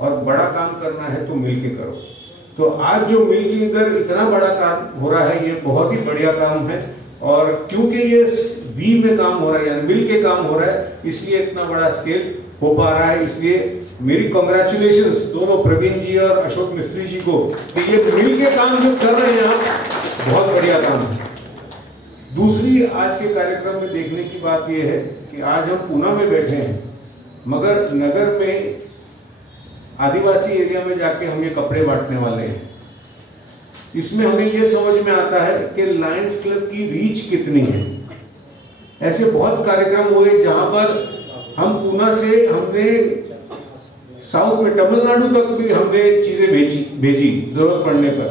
और बड़ा काम करना है तो मिलके करो. तो आज जो मिलके इधर इतना बड़ा काम हो रहा है, ये बहुत ही बढ़िया काम है. और क्योंकि ये वी में काम हो रहा है, यानी मिल के काम हो रहा है, इसलिए इतना बड़ा स्केल हो पा रहा है. इसलिए मेरी कॉन्ग्रेचुलेशंस दोनों प्रवीण जी और अशोक मिस्त्री जी को कि ये मिल के काम जो कर रहे हैं आप, बहुत बढ़िया काम है. दूसरी आज के कार्यक्रम में देखने की बात यह है कि आज हम पूना में बैठे हैं, मगर नगर में आदिवासी एरिया में जाके हम ये कपड़े बांटने वाले हैं. इसमें हमें ये समझ में आता है कि लायन्स क्लब की रीच कितनी है. ऐसे बहुत कार्यक्रम हुए जहां पर हम पूना से हमने साउथ में तमिलनाडु तक भी हमने चीजें भेजी जरूरत पड़ने पर.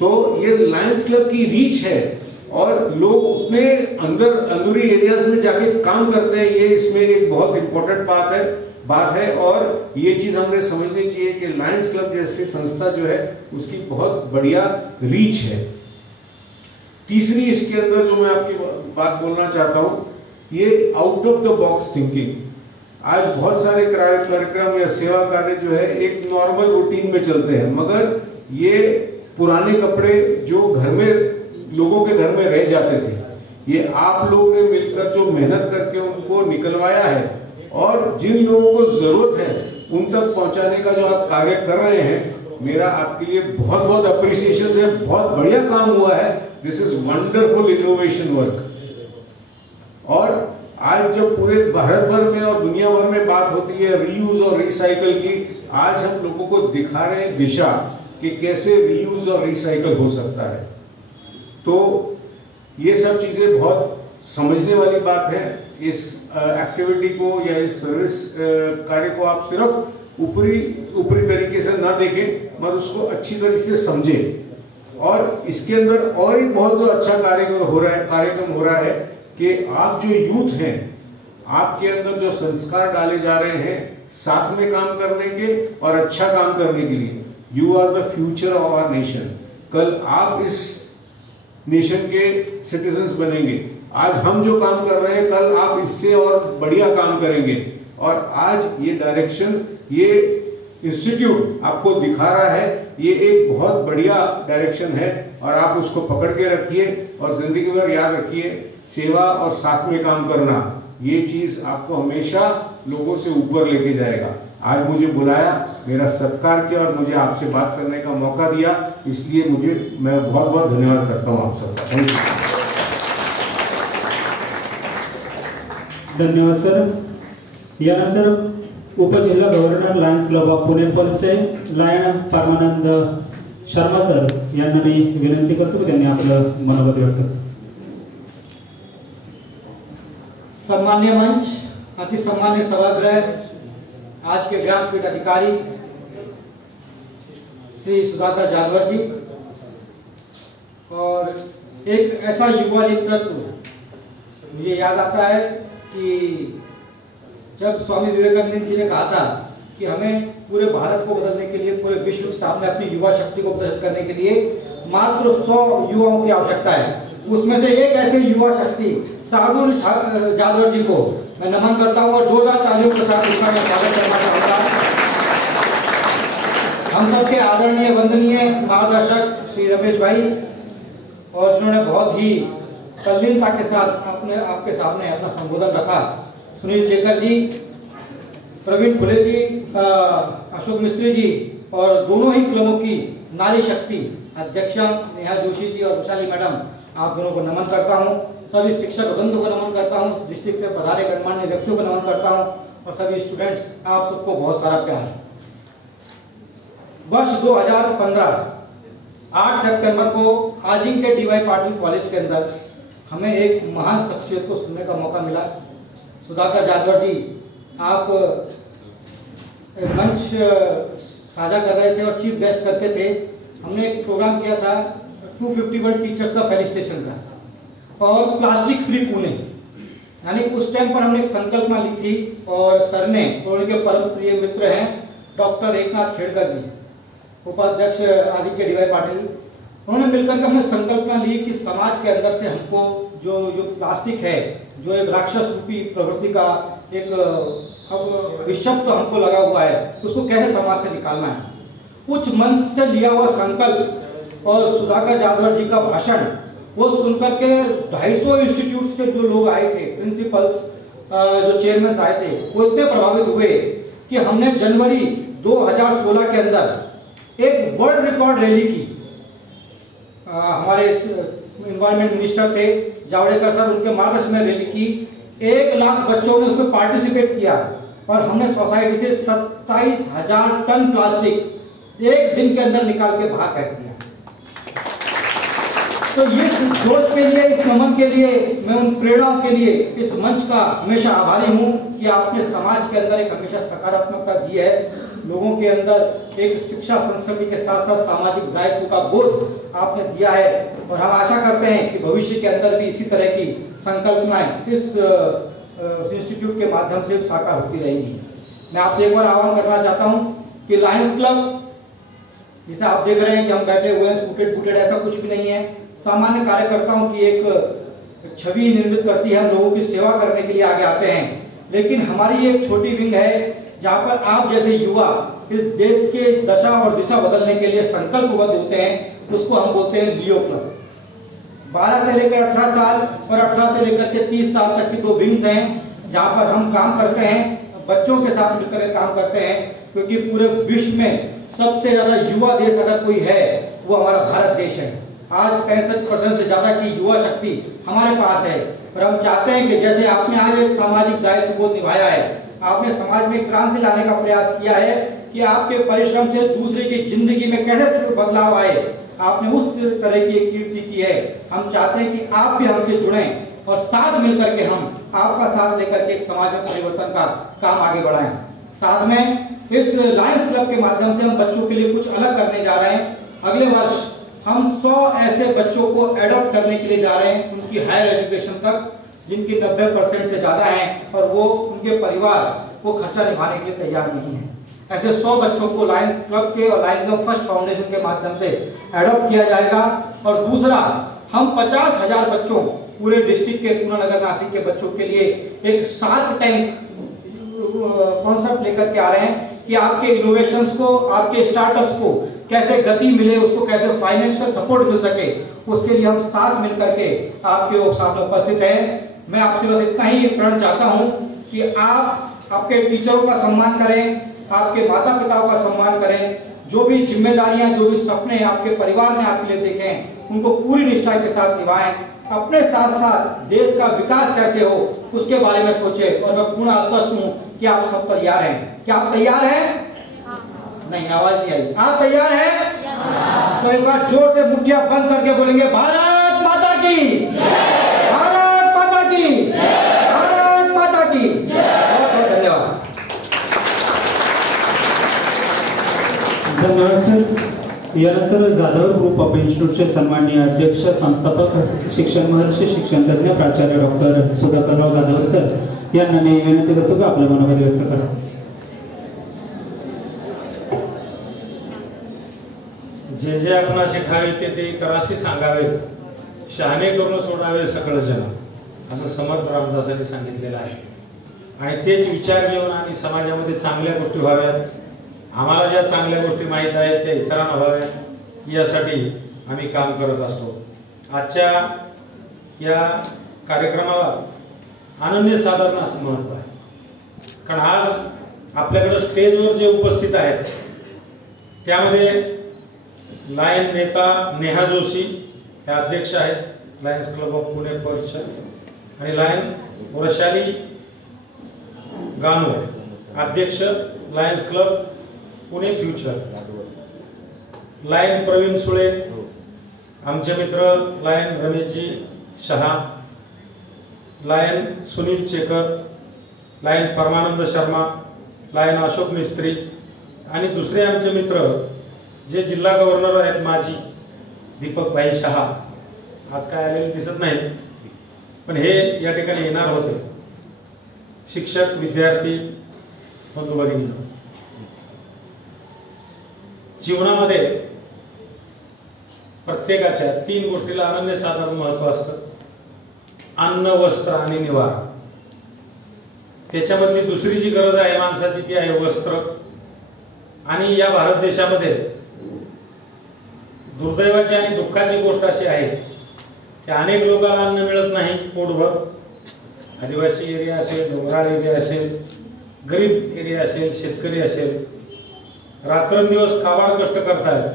तो ये लायन्स क्लब की रीच है और लोग उतने अंदरूनी एरियाज में जाके काम करते हैं. ये इसमें एक बहुत इंपॉर्टेंट बात है और ये चीज हमने समझनी चाहिए कि लायन्स क्लब जैसी संस्था जो है उसकी बहुत बढ़िया रीच है. तीसरी इसके अंदर जो मैं आपकी बात बोलना चाहता हूं, ये out of the box thinking. आज बहुत सारे कार्यक्रम या सेवा कार्य जो है एक नॉर्मल रूटीन में चलते हैं, मगर ये पुराने कपड़े जो घर में लोगों के घर में रह जाते थे, ये आप लोगों ने मिलकर जो मेहनत करके उनको निकलवाया है और जिन लोगों को जरूरत है उन तक पहुंचाने का जो आप कार्य कर रहे हैं, मेरा आपके लिए बहुत बहुत अप्रिसिएशन है. बहुत बढ़िया काम हुआ है. दिस इज वंडरफुल इनोवेशन वर्क. और आज जब पूरे भारत भर में और दुनिया भर में बात होती है रीयूज और रिसाइकल की, आज हम लोगों को दिखा रहे हैं दिशा कि कैसे रीयूज और रिसाइकल हो सकता है। तो ये सब चीजें बहुत समझने वाली बात है। इस एक्टिविटी को या इस सर्विस कार्य को आप सिर्फ ऊपरी तरीके से ना देखें, मगर उसको अच्छी तरह से समझें। और इसके अंदर और एक बहुत अच्छा कार्यक्रम हो रहा है कि आप जो यूथ हैं, आपके अंदर जो संस्कार डाले जा रहे हैं साथ में काम करने के और अच्छा काम करने के लिए। You are the future of our nation. कल आप इस नेशन के सिटीजन्स बनेंगे। आज हम जो काम कर रहे हैं, कल आप इससे और बढ़िया काम करेंगे। और आज ये डायरेक्शन, ये इंस्टीट्यूट आपको दिखा रहा है, ये एक बहुत बढ़िया डायरेक्शन है और आप उसको पकड़ के रखिए और जिंदगी भर याद रखिए, सेवा और साथ में काम करना, ये चीज आपको हमेशा लोगों से ऊपर लेके जाएगा। आज मुझे बुलाया, मेरा सत्कार किया और मुझे आपसे बात करने का मौका दिया, इसलिए मैं बहुत बहुत धन्यवाद करता हूँ आप सबका। Thank you. धन्यवाद सर। यानंतर उपजिल्हा governor lions club of Pune पलचे लायन परमानंद शर्मा सर यांना मी विनंती करतो की त्यांनी आपलं मनोगत व्यक्त करावं। सम्मान्य मंच, अति सम्मान्य सभागृह, आज के व्यासपीठ अधिकारी श्री सुधाकर जाधवर जी, और एक ऐसा युवा नेतृत्व मुझे याद आता है कि जब स्वामी विवेकानंद जी ने कहा था कि हमें पूरे भारत को बदलने के लिए, पूरे विश्व के सामने अपनी युवा शक्ति को प्रदर्शित करने के लिए मात्र 100 युवाओं की आवश्यकता है। उसमें से एक ऐसे युवा शक्ति शार्दुल जाधवर जी को मैं नमन करता हूँ और जोरदार तालियों के साथ उनका मैं स्वागत करना चाहूँगा। हम सबके आदरणीय वंदनीय मार्गदर्शक श्री रमेश भाई, और जिन्होंने बहुत ही तल्लीनता के साथ आपके सामने अपना संबोधन रखा, सुनील शेखर जी, प्रवीण फुले जी, अशोक मिस्त्री जी, और दोनों ही क्लबों की नारी शक्ति अध्यक्षा नेहा जोशी जी और विशाली मैडम, आप दोनों को नमन करता हूं। सभी शिक्षक वृंद को नमन करता हूं, डिस्ट्रिक्ट से पधारे गणमान्य व्यक्तियों को नमन करता हूं, और सभी स्टूडेंट्स, आप सबको बहुत सारा प्यार। वर्ष 2015 8 सितंबर को अजिंक्य DY पाटिल कॉलेज के अंदर हमें एक महान शख्सियत को सुनने का मौका मिला। सुधाकर जाधवर जी, आप मंच साझा कर रहे थे और चीफ गेस्ट करते थे। हमने एक प्रोग्राम किया था 251 टीचर्स का फेलिसिटेशन का, और प्लास्टिक फ्री पुणे, यानी उस टाइम पर हमने एक संकल्पना ली थी, और सर ने, तो उनके परम प्रिय मित्र हैं डॉक्टर एकनाथ खेड़कर जी, उपाध्यक्ष अजिंक्य DY पाटिल, उन्होंने मिलकर के हमने संकल्पना ली कि समाज के अंदर से हमको जो प्लास्टिक है, जो एक राक्षस रूपी प्रवृत्ति का एक विषत्व तो हमको लगा हुआ है, उसको कैसे समाज से निकालना है। कुछ मंच से लिया हुआ संकल्प और सुधाकर जाधवर जी का भाषण, वो सुनकर के 250 इंस्टीट्यूट के जो लोग आए थे, प्रिंसिपल्स, जो चेयरमैन आए थे, वो इतने प्रभावित हुए कि हमने जनवरी 2016 के अंदर एक वर्ल्ड रिकॉर्ड रैली की। हमारे इन्वायरमेंट मिनिस्टर थे जावड़ेकर सर, उनके मार्गदर्शन में रैली की। 1 लाख बच्चों ने उसमें पार्टिसिपेट किया, और हमने सोसाइटी से 27,000 टन प्लास्टिक एक दिन के अंदर निकाल के बाहर फेंक दिया। तो ये जोश के लिए, इस नमन के लिए, मैं उन प्रेरणाओं के लिए इस मंच का हमेशा आभारी हूँ कि आपने समाज के अंदर एक हमेशा सकारात्मकता दी है, लोगों के अंदर एक शिक्षा संस्कृति के साथ साथ सामाजिक दायित्व का बोध आपने दिया है, और हम आशा करते हैं कि भविष्य के अंदर भी इसी तरह की संकल्पनाएं इस इंस्टीट्यूट के माध्यम से साकार होती रहेंगी। मैं आपसे एक बार आह्वान करना चाहता हूं कि लायंस क्लब, जिसे आप देख रहे हैं कि हम बैठे हुए हैं सूटेड बूटेड, ऐसा कुछ भी नहीं है। सामान्य कार्यकर्ताओं की एक छवि निर्मित करती है, हम लोगों की सेवा करने के लिए आगे आते हैं, लेकिन हमारी एक छोटी विंग है जहाँ पर आप जैसे युवा इस देश के दशा और दिशा बदलने के लिए संकल्पबद्ध होते हैं, उसको हम बोलते हैं लियो क्लब। 12 से लेकर 18 साल और 18 से लेकर के 30 साल तक की 2 विंग्स हैं जहाँ पर हम काम करते हैं, बच्चों के साथ मिलकर काम करते हैं, क्योंकि पूरे विश्व में सबसे ज्यादा युवा देश अगर कोई है वो हमारा भारत देश है। आज 65% से ज्यादा की युवा शक्ति हमारे पास है, और हम चाहते हैं कि जैसे आपने आज एक सामाजिक दायित्व को निभाया है, आपने समाज में क्रांति लाने का प्रयास किया है, कि आपके परिश्रम से दूसरे की जिंदगी में कैसे बदलाव आए, आपने उस तरह की एक कीर्ति की है। हम चाहते हैं कि आप भी हमसे जुड़ें और साथ मिलकर के हम आपका साथ लेकर के एक समाज में परिवर्तन का काम आगे बढ़ाएं। साथ में इस लायंस क्लब के माध्यम से हम बच्चों के लिए कुछ अलग करने जा रहे हैं। अगले वर्ष हम 100 ऐसे बच्चों को एडॉप्ट करने के लिए जा रहे हैं, उनकी हायर एजुकेशन तक, जिनकी 90% से ज्यादा हैं और वो उनके परिवार को खर्चा निभाने के लिए तैयार नहीं है। ऐसे 100 बच्चों को लायंस क्लब के और लायंस क्लब फर्स्ट फाउंडेशन के माध्यम से एडॉप्ट किया जाएगा। और दूसरा, हम 50,000 बच्चों, पूरे डिस्ट्रिक्ट के, पूरा नगर नासिक के बच्चों के लिए एक शार्क टैंक कॉन्सेप्ट लेकर के आ रहे हैं कि आपके इनोवेशंस को, आपके स्टार्टअप्स को कैसे गति मिले, उसको कैसे फाइनेंशियल सपोर्ट मिल सके, उसके लिए हम साथ मिलकर के आपके सामने उपस्थित हैं। मैं आपसे बस इतना ही प्रण चाहता हूं कि आप आपके टीचरों का सम्मान करें, आपके माता पिताओं का सम्मान करें, जो भी जिम्मेदारियां, जो भी सपने आपके परिवार ने आपके लिए देखे हैं, उनको पूरी निष्ठा के साथ निभाएं। अपने साथ साथ देश का विकास कैसे हो उसके बारे में सोचें। और मैं पूर्ण आश्वस्त हूं कि आप सब तैयार हैं। क्या आप तैयार हैं? नहीं, आवाज नहीं आई। आप तैयार हैं? तो एक बार जोर से मुट्ठियां बंद करके बोलेंगे, भारत माता की, भारत माता की, भारत माता की। बहुत बहुत धन्यवाद। धन्यवाद सर। यानंतर जाधव ग्रुप ऑफ इन्स्टिट्यूटचे सन्माननीय अध्यक्ष, संस्थापक, शिक्षण महर्षी, शिक्षण तज्ञ प्राचार्य डॉक्टर सुधाकरराव जाधव सर यांना मी विनंती करतो की आपलं मनोगत व्यक्त करा. जे जे आपणाशी ठावे ते इतराशी सांगावे, शहाणे करून सोडावे सकळ जन, असं समर्थ रामदासांनी सांगितलेलं आहे. आणि तेच विचार घेऊन आम्ही समाजामध्ये चांगल्या गोष्टी व्हाव्यात, आम्हाला ज्या चांगल्या गोष्टी माहीत आहेत त्या इतरांना व्हाव्यात, यासाठी आम्ही काम करत असतो. आजच्या या कार्यक्रमाला अनन्यसाधारण असं महत्त्व आहे, कारण आज आपल्याकडे स्टेजवर जे उपस्थित आहेत त्यामध्ये लायन नेता नेहा जोशी हे अध्यक्ष आहेत, लायन्स क्लब ऑफ पुणे परिषद, आणि लायन वैशाली गानवे अध्यक्ष, lions club Pune future, lion Praveen Sule आमचे मित्र, lion Rameshji Shah, lion Sunil Chekar, lion Parmanand Sharma, lion Ashok Mistry, आणि दुसरे आमचे मित्र जे जिल्हा गव्हर्नर आहेत माजी, दीपक भाई शहा, आज काय आलेले दिसत नाहीत पण हे या ठिकाणी येणार होते. शिक्षक, विद्यार्थी बंधू भगिनी, जीवनामध्ये प्रत्येकाच्या 3 गोष्टीला अनन्यसाधारण महत्त्व असतं. अन्न, वस्त्र आणि निवारा. त्याच्यामधली दुसरी जी गरज आहे माणसाची ती आहे वस्त्र. आणि या भारत देशामध्ये दुर्दैवाची आणि दुःखाची गोष्ट अशी आहे की अनेक लोकांना अन्न मिळत नाही पोटभर. आदिवासी एरिया असेल, डोंगराळ एरिया असेल, गरीब एरिया असेल, शेतकरी असेल, रात्रंदिवस काबाड कष्ट करतात,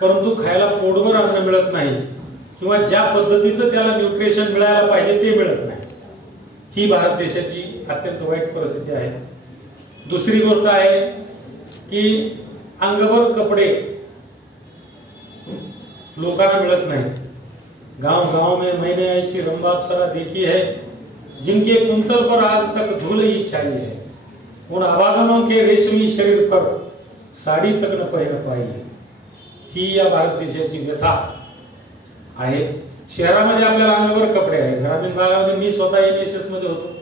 परंतु खायला पोटभर अन्न मिळत नाही किंवा ज्या पद्धतीचं त्याला न्यूट्रिशन मिळायला पाहिजे ते मिळत नाही. ही भारत देशाची अत्यंत वाईट परिस्थिती आहे. दुसरी गोष्ट आहे की अंगभर कपडे लोकांना मिळत नाही. गांव गांव में मैंने ऐसी रंबापसरा देखी है जिनके कुंतल पर आज तक धूल ही छाई है, उन अभागनों के रेशमी शरीर पर साड़ी तक न पहन पाई. ही या भारत देशाची व्यथा आहे. शहरामध्ये आपल्याला अंगावर कपडे आहेत, ग्रामीण भागामध्ये मी स्वतः NSS मध्ये होतो,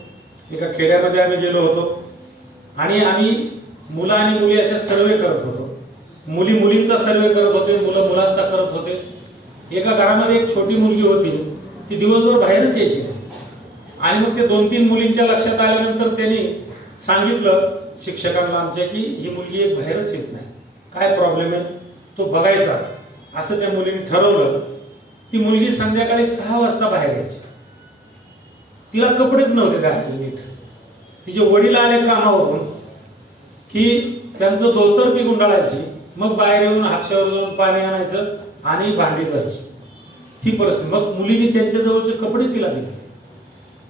एका खेड्यामध्ये आम्ही गेलो होतो आणि आम्ही मुलं आणि मुली अशा सर्वे करत होतो. मुली मुलींचा सर्वे करत होते, मुलं मुलांचा करत होते. एका घरामध्ये एक छोटी मुलगी होती, ती दिवसभर बाहेरच यायची नाही. आणि मग ते 2-3 मुलींच्या लक्षात आल्यानंतर त्यांनी सांगितलं शिक्षकांना आमच्या की ही मुलगी एक बाहेरच येत नाही, काय प्रॉब्लेम आहे तो बघायचा. असं त्या मुलीने ठरवलं. ती मुलगी संध्याकाळी 6 वाजता बाहेर यायची. तिला कपडेच नव्हते घालायला नीट. तिचे वडील आले कामावरून की त्यांचं धोतर ती गुंडाळायची, मग बाहेर येऊन हापशावर जाऊन पाणी आणायचं आणि भांडी धुवायची. ही परिस्थिती. मग मुलीने त्यांच्या जवळचे कपडे तिला दिले.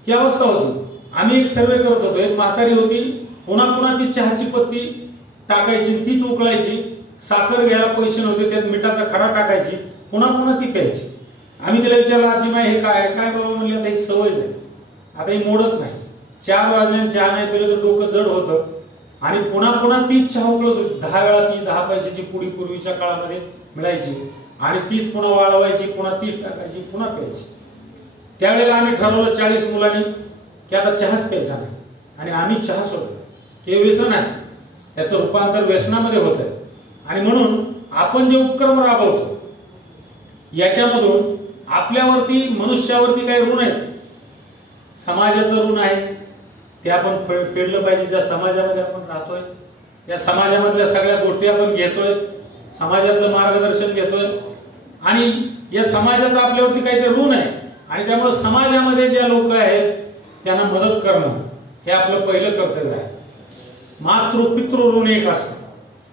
ही अवस्था होती. आम्ही एक सर्वे करत होतो. एक म्हातारी होती, पुन्हा पुन्हा ती चहाची पत्ती टाकायची, तीच उकळायची, साखर घ्यायला पैसे नव्हते, त्यात मिठाचा खडा टाकायची, पुन्हा पुन्हा ती प्यायची. आम्ही तिला विचारलं, आजीबाई हे काय काय बाबा म्हणले, आता ही सवय आहे, आता ही मोडत नाही. 4 वाजल्याने चहा नाही पिलं तर डोकं जड होतं आणि पुन्हा पुन्हा तीच चहा उकळत होती. 10 वेळा ती 10 पैशाची पुडी पूर्वीच्या काळामध्ये मिळायची आणि तीच पुन्हा वाळवायची, पुन्हा तीच टाकायची, पुन्हा प्यायची. त्यावेळेला आम्ही ठरवलं 40 मुलांनी की आता चहाच प्यायचा नाही आणि आम्ही चहा सोडलो. हे व्यसन आहे, त्याचं रूपांतर व्यसनामध्ये होत आहे. आणि म्हणून आपण जे उपक्रम राबवतो याच्यामधून आपल्यावरती, मनुष्यावरती काही ऋण आहेत, समाजाचं ऋण आहे, ते आपण फेडलं पाहिजे. ज्या समाजामध्ये आपण राहतोय, या समाजामधल्या सगळ्या गोष्टी आपण घेतोय, समाजातलं मार्गदर्शन घेतोय आणि या समाजाचं आपल्यावरती काहीतरी ऋण आहे आणि त्यामुळे समाजामध्ये ज्या लोक आहेत त्यांना मदत करणं हे आपलं पहिलं कर्तव्य आहे. मातृ पितृ ऋण एक असतं.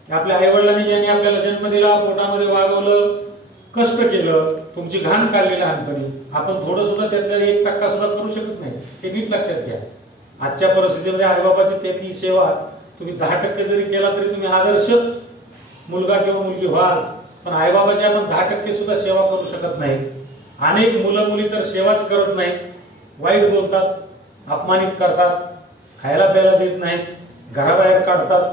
आपल्या आईवडिलांनी ज्यांनी आपल्याला जन्म दिला, पोटामध्ये वागवलं, कष्ट केलं, तुमची घाण काढली लहानपणी, आपण थोडं सुद्धा त्यातल्या 1% सुद्धा करू शकत नाही, हे नीट लक्षात घ्या. आजच्या परिस्थितीमध्ये आईबाबाची त्यातली सेवा तुम्ही 10% जरी केला तरी तुम्ही आदर्श मुलगा किंवा मुलगी व्हाल, पण आईबाबाची आपण 10% सुद्धा सेवा करू शकत नाही. अनेक मुलं मुली तर सेवाच करत नाहीत, वाईट बोलतात, अपमानित करतात, खायला प्यायला देत नाहीत, घराबाहेर काढतात,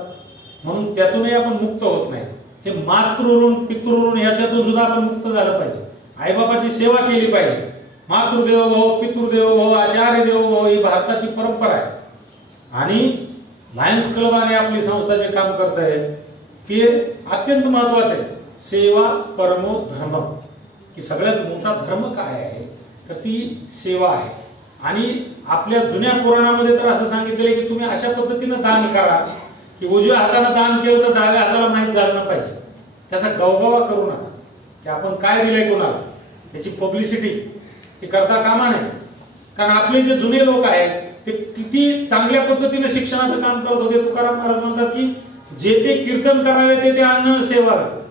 म्हणून त्यातूनही आपण मुक्त होत नाही. हे मातृऋण पितृऋण याच्यातून सुद्धा आपण मुक्त झालं पाहिजे. आईबाबाची सेवा केली पाहिजे. मातृदेवो भव, पितृदेवो भव, आचार्य देवो भव ही भारताची परंपरा आहे. आणि लायन्स क्लब आणि आपली संस्था जे काम करत आहे ते अत्यंत महत्वाचे आहे. सेवा परमो धर्म, की सगळ्यात मोठा धर्म काय आहे तर ती सेवा आहे. आणि आपल्या जुन्या पुराणामध्ये तर असं सांगितलेलं की तुम्ही अशा पद्धतीनं दान करा की उजव्या हाताने दान केलं तर डाव्या हाताला माहीत झालं पाहिजे. त्याचा गवगवा करू नका की आपण काय दिलंय कोणाला, त्याची पब्लिसिटी हे करता कामा नये. कारण आपले जे जुने लोक आहेत ते किती चांगल्या पद्धतीने शिक्षणाचं काम करत होते. तुकाराम महाराज म्हणतात की जे ते कीर्तन करावे ते अन्न सेवावे,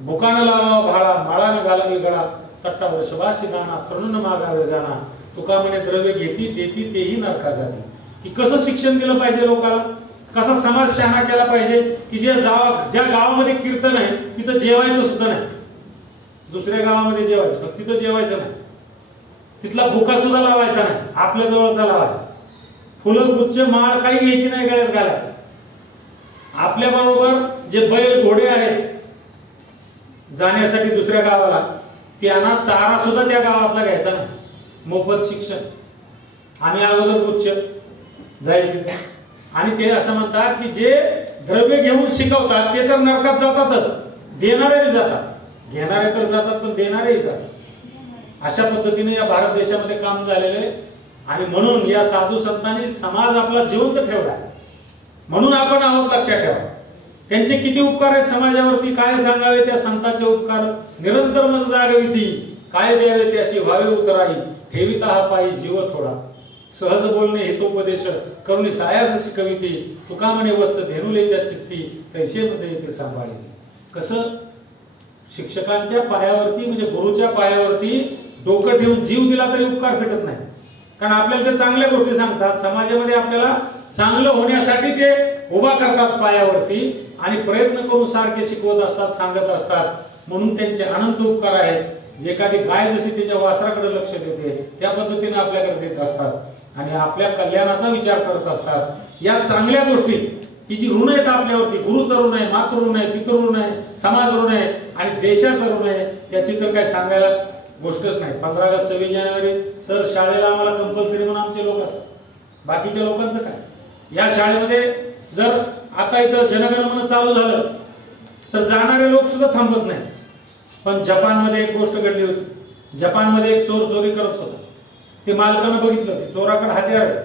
भुकानं लावा भाळा, माळानं घालावी गळा, तट्टावर शबाशी गाणा, तरुण मागावे जाणा, तुका म्हणे द्रव्य घेती देती तेही नरका जाती. की कसं शिक्षण दिलं पाहिजे लोकांना, कसा समाज शहाणा केला पाहिजे की ज्या गावामध्ये कीर्तन आहे तिथं जेवायचं सुद्धा नाही, दुसऱ्या गावामध्ये जेवायचं पण तिथं जेवायचं नाही, तिथला भुका सुद्धा लावायचा नाही, आपल्या जवळचा लावायचा. फुलं गुच्छ माळ काही घ्यायची नाही गळ्यात घालायला. आपल्या बरोबर जे बैल घोडे आहेत जाण्यासाठी दुसऱ्या गावाला, त्यांना चारा सुद्धा त्या गावातला घ्यायचा नाही. मोफत शिक्षण. आम्ही अगोदर गुच्छ जाईल आणि ते असं म्हणतात की जे द्रव्य घेऊन शिकवतात ते तर नरकात जातातच, देणारे जातात, घेणारे तर जातात पण देणारेही जातात. अशा पद्धतीने या भारत देशामध्ये काम झालेले. आणि म्हणून या साधू संतांनी समाज आपला जिवंत ठेवला, म्हणून आपण आहोत लक्षात ठेवा. त्यांचे किती उपकार आहेत समाजावरती, काय सांगावे त्या संतांचे उपकार. निरंतर मज जागविती, काय द्यावे त्याशी व्हावे उतराई, ठेविता हा पायी जीव थोडा, सहज बोलणे हितोपदेश करुणी सायास शिकविती, तुका म्हणे वत्स धेनुलेच्या चित्ती, तैसे म्हणजे येते सांभाळी. कसं शिक्षकांच्या पायावरती म्हणजे गुरुच्या पायावरती डोकं ठेवून जीव दिला तरी उपकार भेटत नाही. कारण आपल्याला ते चांगल्या गोष्टी सांगतात, समाजामध्ये आपल्याला चांगलं होण्यासाठी ते उभा करतात पायावरती आणि प्रयत्न करून सारखे शिकवत असतात, सांगत असतात. म्हणून त्यांचे अनंत उपकार आहेत. जे एखादी गाय जशी त्याच्या वासराकडे लक्ष देते त्या पद्धतीने आपल्याकडे देत असतात आणि आपल्या कल्याणाचा विचार करत असतात. या चांगल्या गोष्टी ही जी ऋण आहेत आपल्यावरती, गुरुचं ऋण आहे, मातृ ऋण आहे, पितृ ऋण आहे, समाज ऋण आहे आणि देशाचं ऋण आहे, त्याची तर काही सांगायला गोष्टच नाही. 15 ऑगस्ट 26 जानेवारी सर शाळेला आम्हाला कंपल्सरी म्हणून आमचे लोक असतात, बाकीच्या लोकांचं काय. या शाळेमध्ये जर आता इथं जनगणमन चालू झालं तर जाणारे लोक सुद्धा थांबत नाही. पण जपानमध्ये एक गोष्ट घडली होती. जपानमध्ये एक चोर चोरी करत होता. ते मालकानं बघितलं की चोराकडे हत्यार आहे,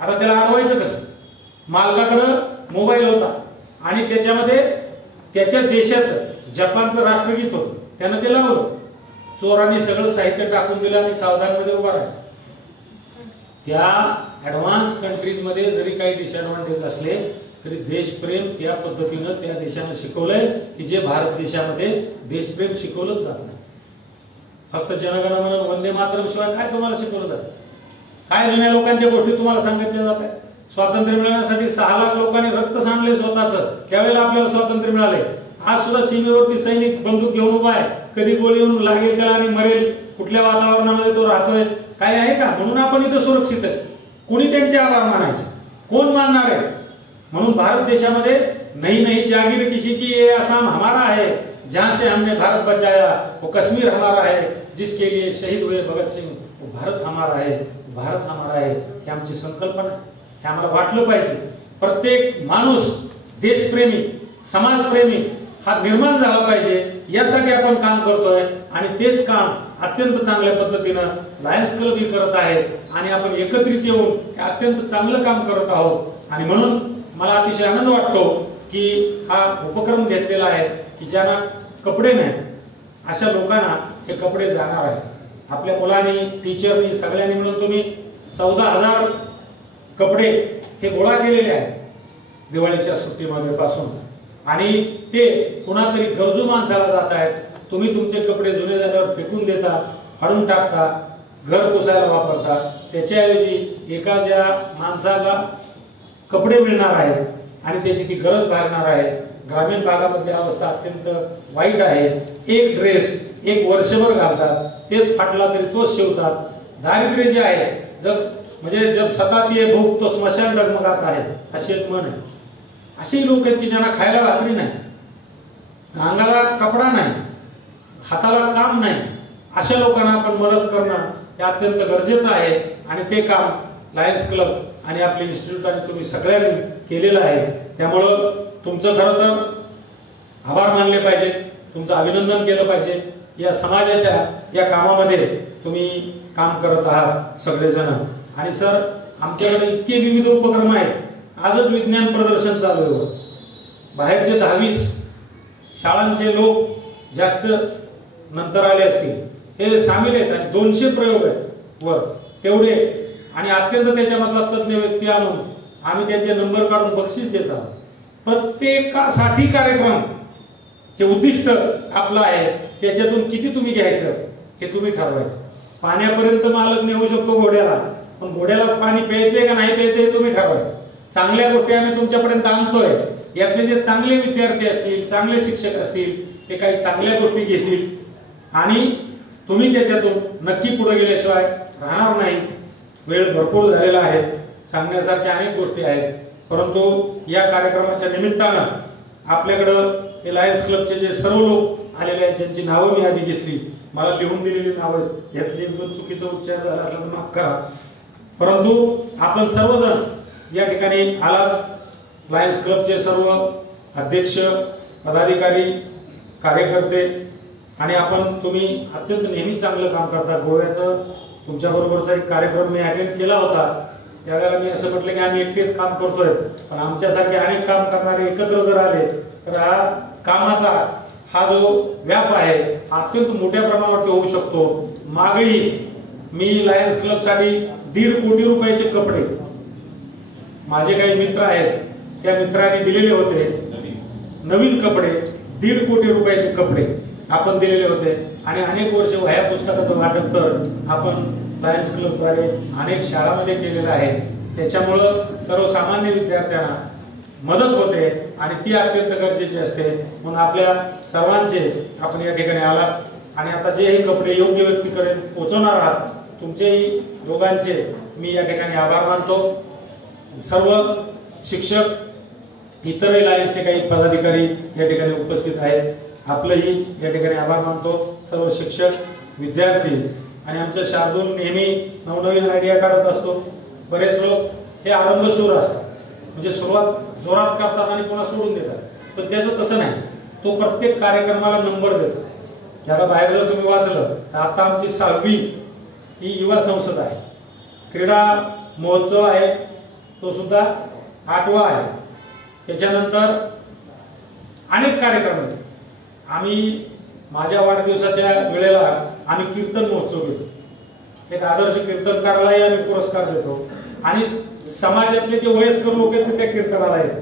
आता त्याला अडवायचं कसं. मालकाकडं मोबाईल होता आणि त्याच्यामध्ये त्याच्या देशाचं जपानचं राष्ट्रगीत होतं, त्यानं ते लावलं. चोरांनी सगळं साहित्य टाकून दिलं आणि सावधानमध्ये उभा राहिला. त्या ऍडव्हान्स कंट्रीज मध्ये जरी काही डिसएडव्हान्टेज असले तरी देशप्रेम त्या पद्धतीनं त्या देशानं शिकवलंय की जे भारत देशामध्ये देशप्रेम शिकवलंच जात नाही. फक्त जनगणमन वंदे मातरम शिवाय काय तुम्हाला शिकवलं जातं, काय जुन्या लोकांच्या गोष्टी तुम्हाला सांगितल्या जात आहेत. स्वातंत्र्य मिळवण्यासाठी 6 लाख लोकांनी रक्त सांडले स्वतःचं, त्यावेळेला आपल्याला स्वातंत्र्य मिळाले. आज सुद्धा सीमेवरती सैनिक बंदूक घेऊन उभा आहे, कधी गोळी येऊन लागेल त्याला आणि मरेल, कुठल्या वातावरणामध्ये तो राहतोय, काय आहे का? म्हणून आपण इथं सुरक्षित आहे. कोणी त्यांचे आभार मानायचे? कोण मानणार आहे? म्हणून भारत देशामध्ये नहीं नहीं जागीर किसी की, ये आसाम हमारा है, जहां से हमने भारत बचाया, वो कश्मीर हमारा है, जिसके लिए शहीद हुए भगत सिंह, वो भारत हमारा है, भारत हमारा है. ही आमची संकल्पना, हे आम्हाला वाटलं पाहिजे. प्रत्येक माणूस देशप्रेमी, समाजप्रेमी हा निर्माण झाला पाहिजे, यासाठी आपण काम करतोय. आणि तेच काम अत्यंत चांगल्या पद्धतीनं लायन्स क्लब ही करत आहे आणि आपण एकत्रित येऊन हे अत्यंत चांगलं काम करत आहोत. आणि म्हणून मला अतिशय आनंद वाटतो की हा उपक्रम घेतलेला आहे की ज्यांना कपडे नाही अशा लोकांना हे कपडे जाणार आहेत. आपल्या मुलांनी, टीचरनी, सगळ्यांनी मिळून तुम्ही 14,000 कपडे हे गोळा केलेले आहेत दिवाळीच्या सुट्टीमध्ये पासून, आणि ते कुणातरी गरजू माणसाला जात आहेत. तुम्ही तुमचे कपडे जुने झाल्यावर फेकून देता, फाडून टाकता, घर पुसायला वापरता. त्याच्याऐवजी एका ज्या माणसाला कपडे मिळणार आहेत आणि त्याची ती गरज भागणार आहे. ग्रामीण भागामध्ये अवस्था अत्यंत वाईट आहे. एक ड्रेस एक वर्षभर घालतात, तेच फाटला तरी तोच शिवतात. दारिद्र्य जे आहे, जब सताती है भूक तो स्मशान डगमगाता है, अशी एक म्हण आहे. अशी लोक आहेत की ज्यांना खायला भाकरी नाही, अंगाला कपडा नाही, हाताला काम नाही. अशा लोकांना आपण मदत करणं हे अत्यंत गरजेचं आहे. आणि ते काम लायन्स क्लब आणि आपले इन्स्टिट्यूट आणि तुम्ही सगळ्यांनी केलेलं आहे. त्यामुळं तुमचं खरं तर आभार मानले पाहिजे, तुमचं अभिनंदन केलं पाहिजे. या समाजाच्या या कामामध्ये तुम्ही काम करत आहात सगळेजण. आणि सर, आमच्याकडे इतके विविध उपक्रम आहेत. आजच विज्ञान प्रदर्शन चालू आहे. बाहेरचे 10-20 शाळांचे लोक जास्त नंतर आले असतील, हे सामील आहेत आणि 200 प्रयोग आहेत वर तेवढे. आणि अत्यंत त्याच्यामधला तज्ञ व्यक्ती आणून आम्ही त्यांचे नंबर काढून बक्षीस देत आहोत. प्रत्येकासाठी कार्यक्रम हे उद्दिष्ट आपलं आहे. त्याच्यातून किती तुम्ही घ्यायचं हे तुम्ही ठरवायचं. पाण्यापर्यंत मालक नेऊ शकतो घोड्याला, पण घोड्याला पाणी प्यायचंय का नाही प्यायचंय हे तुम्ही ठरवायचं. चांगल्या गोष्टी आम्ही तुमच्यापर्यंत आणतोय. यातले जे चांगले विद्यार्थी असतील, चांगले शिक्षक असतील, ते काही चांगल्या गोष्टी घेतील आणि तुम्ही त्याच्यातून नक्की पुढे गेल्याशिवाय राहणार नाही. वेळ भरपूर झालेला आहे, सांगण्यासारख्या अनेक गोष्टी आहेत, परंतु या कार्यक्रमाच्या निमित्तानं आपल्याकडं हे लायन्स क्लबचे जे सर्व लोक आलेले आहेत, ज्यांची नावं मी आधी घेतली, मला लिहून दिलेली नावं, यातली एकदम चुकीचा उच्चार झाला असला तर माफ करा. परंतु आपण सर्वजण या ठिकाणी आलात. लायन्स क्लबचे सर्व अध्यक्ष, पदाधिकारी, कार्यकर्ते, आणि तुम्ही अत्यंत नेहमी चांगलं काम करता. गोव्याचं तुमच्या बरोबरचा एक कार्यक्रम मी अटेंड केला होता. त्यावेळेला मी असं म्हटलं की आम्ही एकटेच काम करतोय, पण आमच्यासारखे अनेक काम करणारे एकत्र जर आले तर हा कामाचा हा जो व्याप आहे अत्यंत मोठ्या प्रमाणावरती होऊ शकतो. मागही मी लायन्स क्लब साठी 1.5 कोटी रुपयाचे कपडे माझे काही मित्र आहेत त्या मित्रांनी दिलेले होते. नवीन कपडे 1.5 कोटी रुपयाचे कपडे आपण दिलेले होते. आणि अनेक वर्ष वह्या पुस्तकाचं वाटप तर आपण लायन्स क्लबद्वारे अनेक शाळांमध्ये केलेलं आहे. त्याच्यामुळं सर्वसामान्य विद्यार्थ्यांना मदत होते आणि ती अत्यंत गरजेची असते. म्हणून आपल्या सर्वांचे आपण या ठिकाणी आलात आणि आता जे हे कपडे योग्य व्यक्तीकडे पोहोचवणार आहात, तुमचेही दोघांचे मी या ठिकाणी आभार मानतो. सर्व शिक्षक, इतरही लायन्सचे काही पदाधिकारी या ठिकाणी उपस्थित आहेत, आपलंही या ठिकाणी आभार मानतो. सर्व शिक्षक, विद्यार्थी, आणि आमच्या शार्दूल नेहमी नवनवीन आयडिया काढत असतो. बरेच लोक हे आरंभशूर असतात, म्हणजे सुरुवात जोरात करतात आणि पुन्हा सोडून देतात, पण त्याचं तसं नाही. तो प्रत्येक कार्यक्रमाला नंबर देतो. आता बाहेर जर तुम्ही वाचलं तर आता आमची 6वी ही युवा संसद आहे. क्रीडा महोत्सव आहे तो सुद्धा 8वा आहे. त्याच्यानंतर अनेक कार्यक्रम आहेत. आम्ही माझ्या वाढदिवसाच्या वेळेला आम्ही कीर्तन महोत्सव घेतो. एक आदर्श कीर्तनकारालाही आम्ही पुरस्कार देतो आणि समाजातले जे वयस्कर लोक आहेत त्या कीर्तनाला येतात.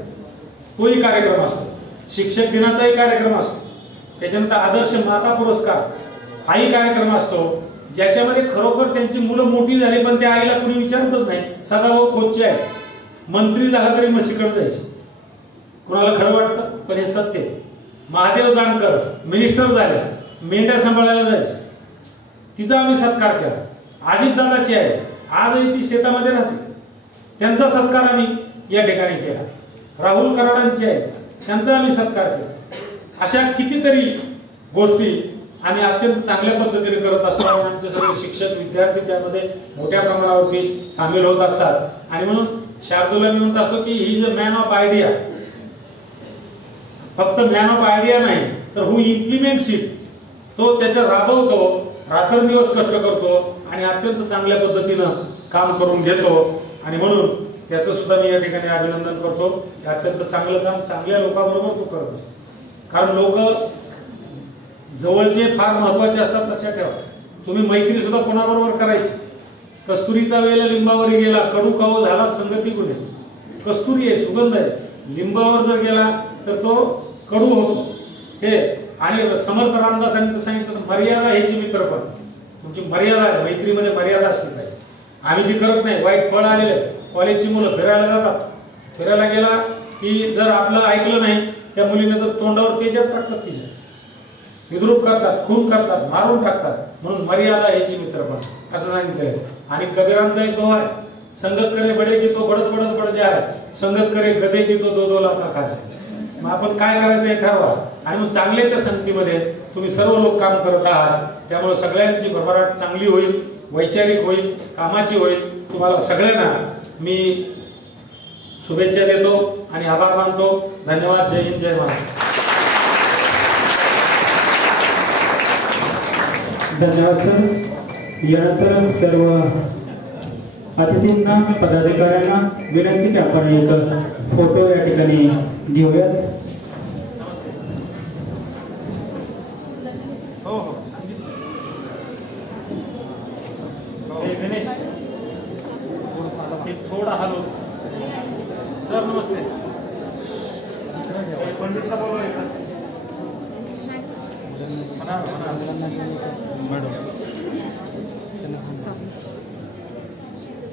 तोही कार्यक्रम असतो. शिक्षक दिनाचाही कार्यक्रम असतो. त्याच्यानंतर आदर्श माता पुरस्कार हाही कार्यक्रम असतो, ज्याच्यामध्ये खरोखर त्यांची मुलं मोठी झाली पण त्या आईला कुणी विचारतच नाही. सदाभाऊ खोचे आहे मंत्री झाला तरी म्हशीकडे जायचे. कोणाला खरं वाटतं पण हे सत्य आहे. महादेव जानकर मिनिस्टर झाले, मेंढ्या सांभाळायला जायचे, तिचा आम्ही सत्कार केला. अजितदादाची आहे, आजही ती शेतामध्ये राहते, त्यांचा सत्कार आम्ही या ठिकाणी केला. राहुल कराडांची आहे, त्यांचा आम्ही सत्कार केला. अशा कितीतरी गोष्टी आम्ही अत्यंत चांगल्या पद्धतीने करत असतो आणि आमचे सगळे शिक्षक विद्यार्थी त्यामध्ये मोठ्या प्रमाणावरती सामील होत असतात. आणि म्हणून शार्दूला मी म्हणत असतो की he is a man of idea. फक्त मॅन ऑफ आयडिया नाही तर हु इम्प्लिमेंट्स इट. तो त्याच्या राबवतो, रात्रंदिवस कष्ट करतो आणि अत्यंत चांगल्या पद्धतीनं काम करून घेतो. आणि म्हणून त्याचं सुद्धा मी या ठिकाणी अभिनंदन करतो. अत्यंत चांगलं काम चांगल्या लोकांबरोबर तो करतो. कारण लोक जवळचे फार महत्वाचे असतात, लक्षात ठेवा. तुम्ही मैत्री सुद्धा कोणाबरोबर करायची. कस्तुरीचा वेल लिंबावरी गेला, कडू काऊ झाला संगती गुन्हे. कस्तुरी आहे, सुगंध आहे, लिंबावर जर गेला तर तो कडू होतो. हे आणि समर्थ रामदासांनी सांगितलं मर्यादा ह्याची मित्रपण. तुमची मर्यादा आहे, मैत्रीमध्ये मर्यादा असली पाहिजे. आम्ही ती करत नाही. वाईट फळ आलेले, कॉलेजची मुलं फिरायला जातात, फिरायला गेला की जर आपलं ऐकलं नाही त्या मुलीने तर तोंडावर तेजाब टाकतात, तिच्या विद्रूप करतात, खून करतात, मारून टाकतात. म्हणून मर्यादा ह्याची मित्रपण असं सांगितलंय. आणि कबीरांचा एक दोहा आहे, संगत करे बडे की तो बडत बडत बड जाय, संगत करे गदे की तो दो दो लाथा खाय. मग आपण काय करायचं हे ठरवा. आणि मग चांगल्याच्या संगतीमध्ये तुम्ही सर्व लोक काम करत आहात, त्यामुळे सगळ्यांची भरभराट चांगली होईल, वैचारिक होईल, कामाची होईल. तुम्हाला सगळ्यांना मी शुभेच्छा देतो आणि आभार मानतो. धन्यवाद. जय हिंद, जय महाराष्ट्र. धन्यवाद सर. यानंतर सर्व अतिथींना, पदाधिकाऱ्यांना विनंती की आपण एक फोटो या ठिकाणी घेऊयात. हो हो गणेश थोडा हॅलो सर. नमस्ते. पंडितला बोलवाय का?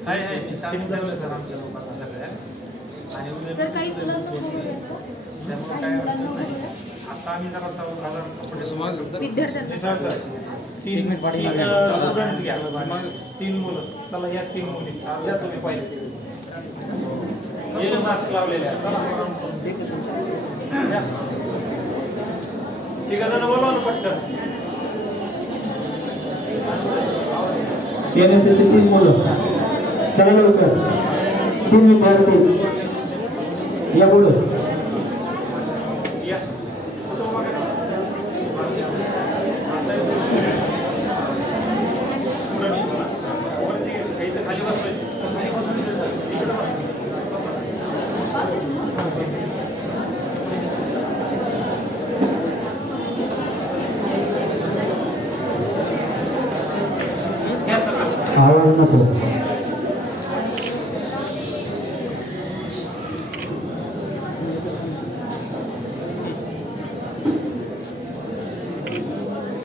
हाय हाय मी सांगितलं सर आमच्या लोकांना सगळ्या. आणि उद्या त्यामुळे काय अडचण नाही. आता आम्ही जरा 14,000 कपडे तीन स्टुडंट घ्या, मग 3 मुलं. चला या 3 मुली या तुम्ही पाहिले मास्क लावलेले आहे. चला तिघ जण बोलवा ना पटकन. NSSची 3 मुलं. चला लवकर. 3 विद्यार्थी या पुढे. आवाज नको.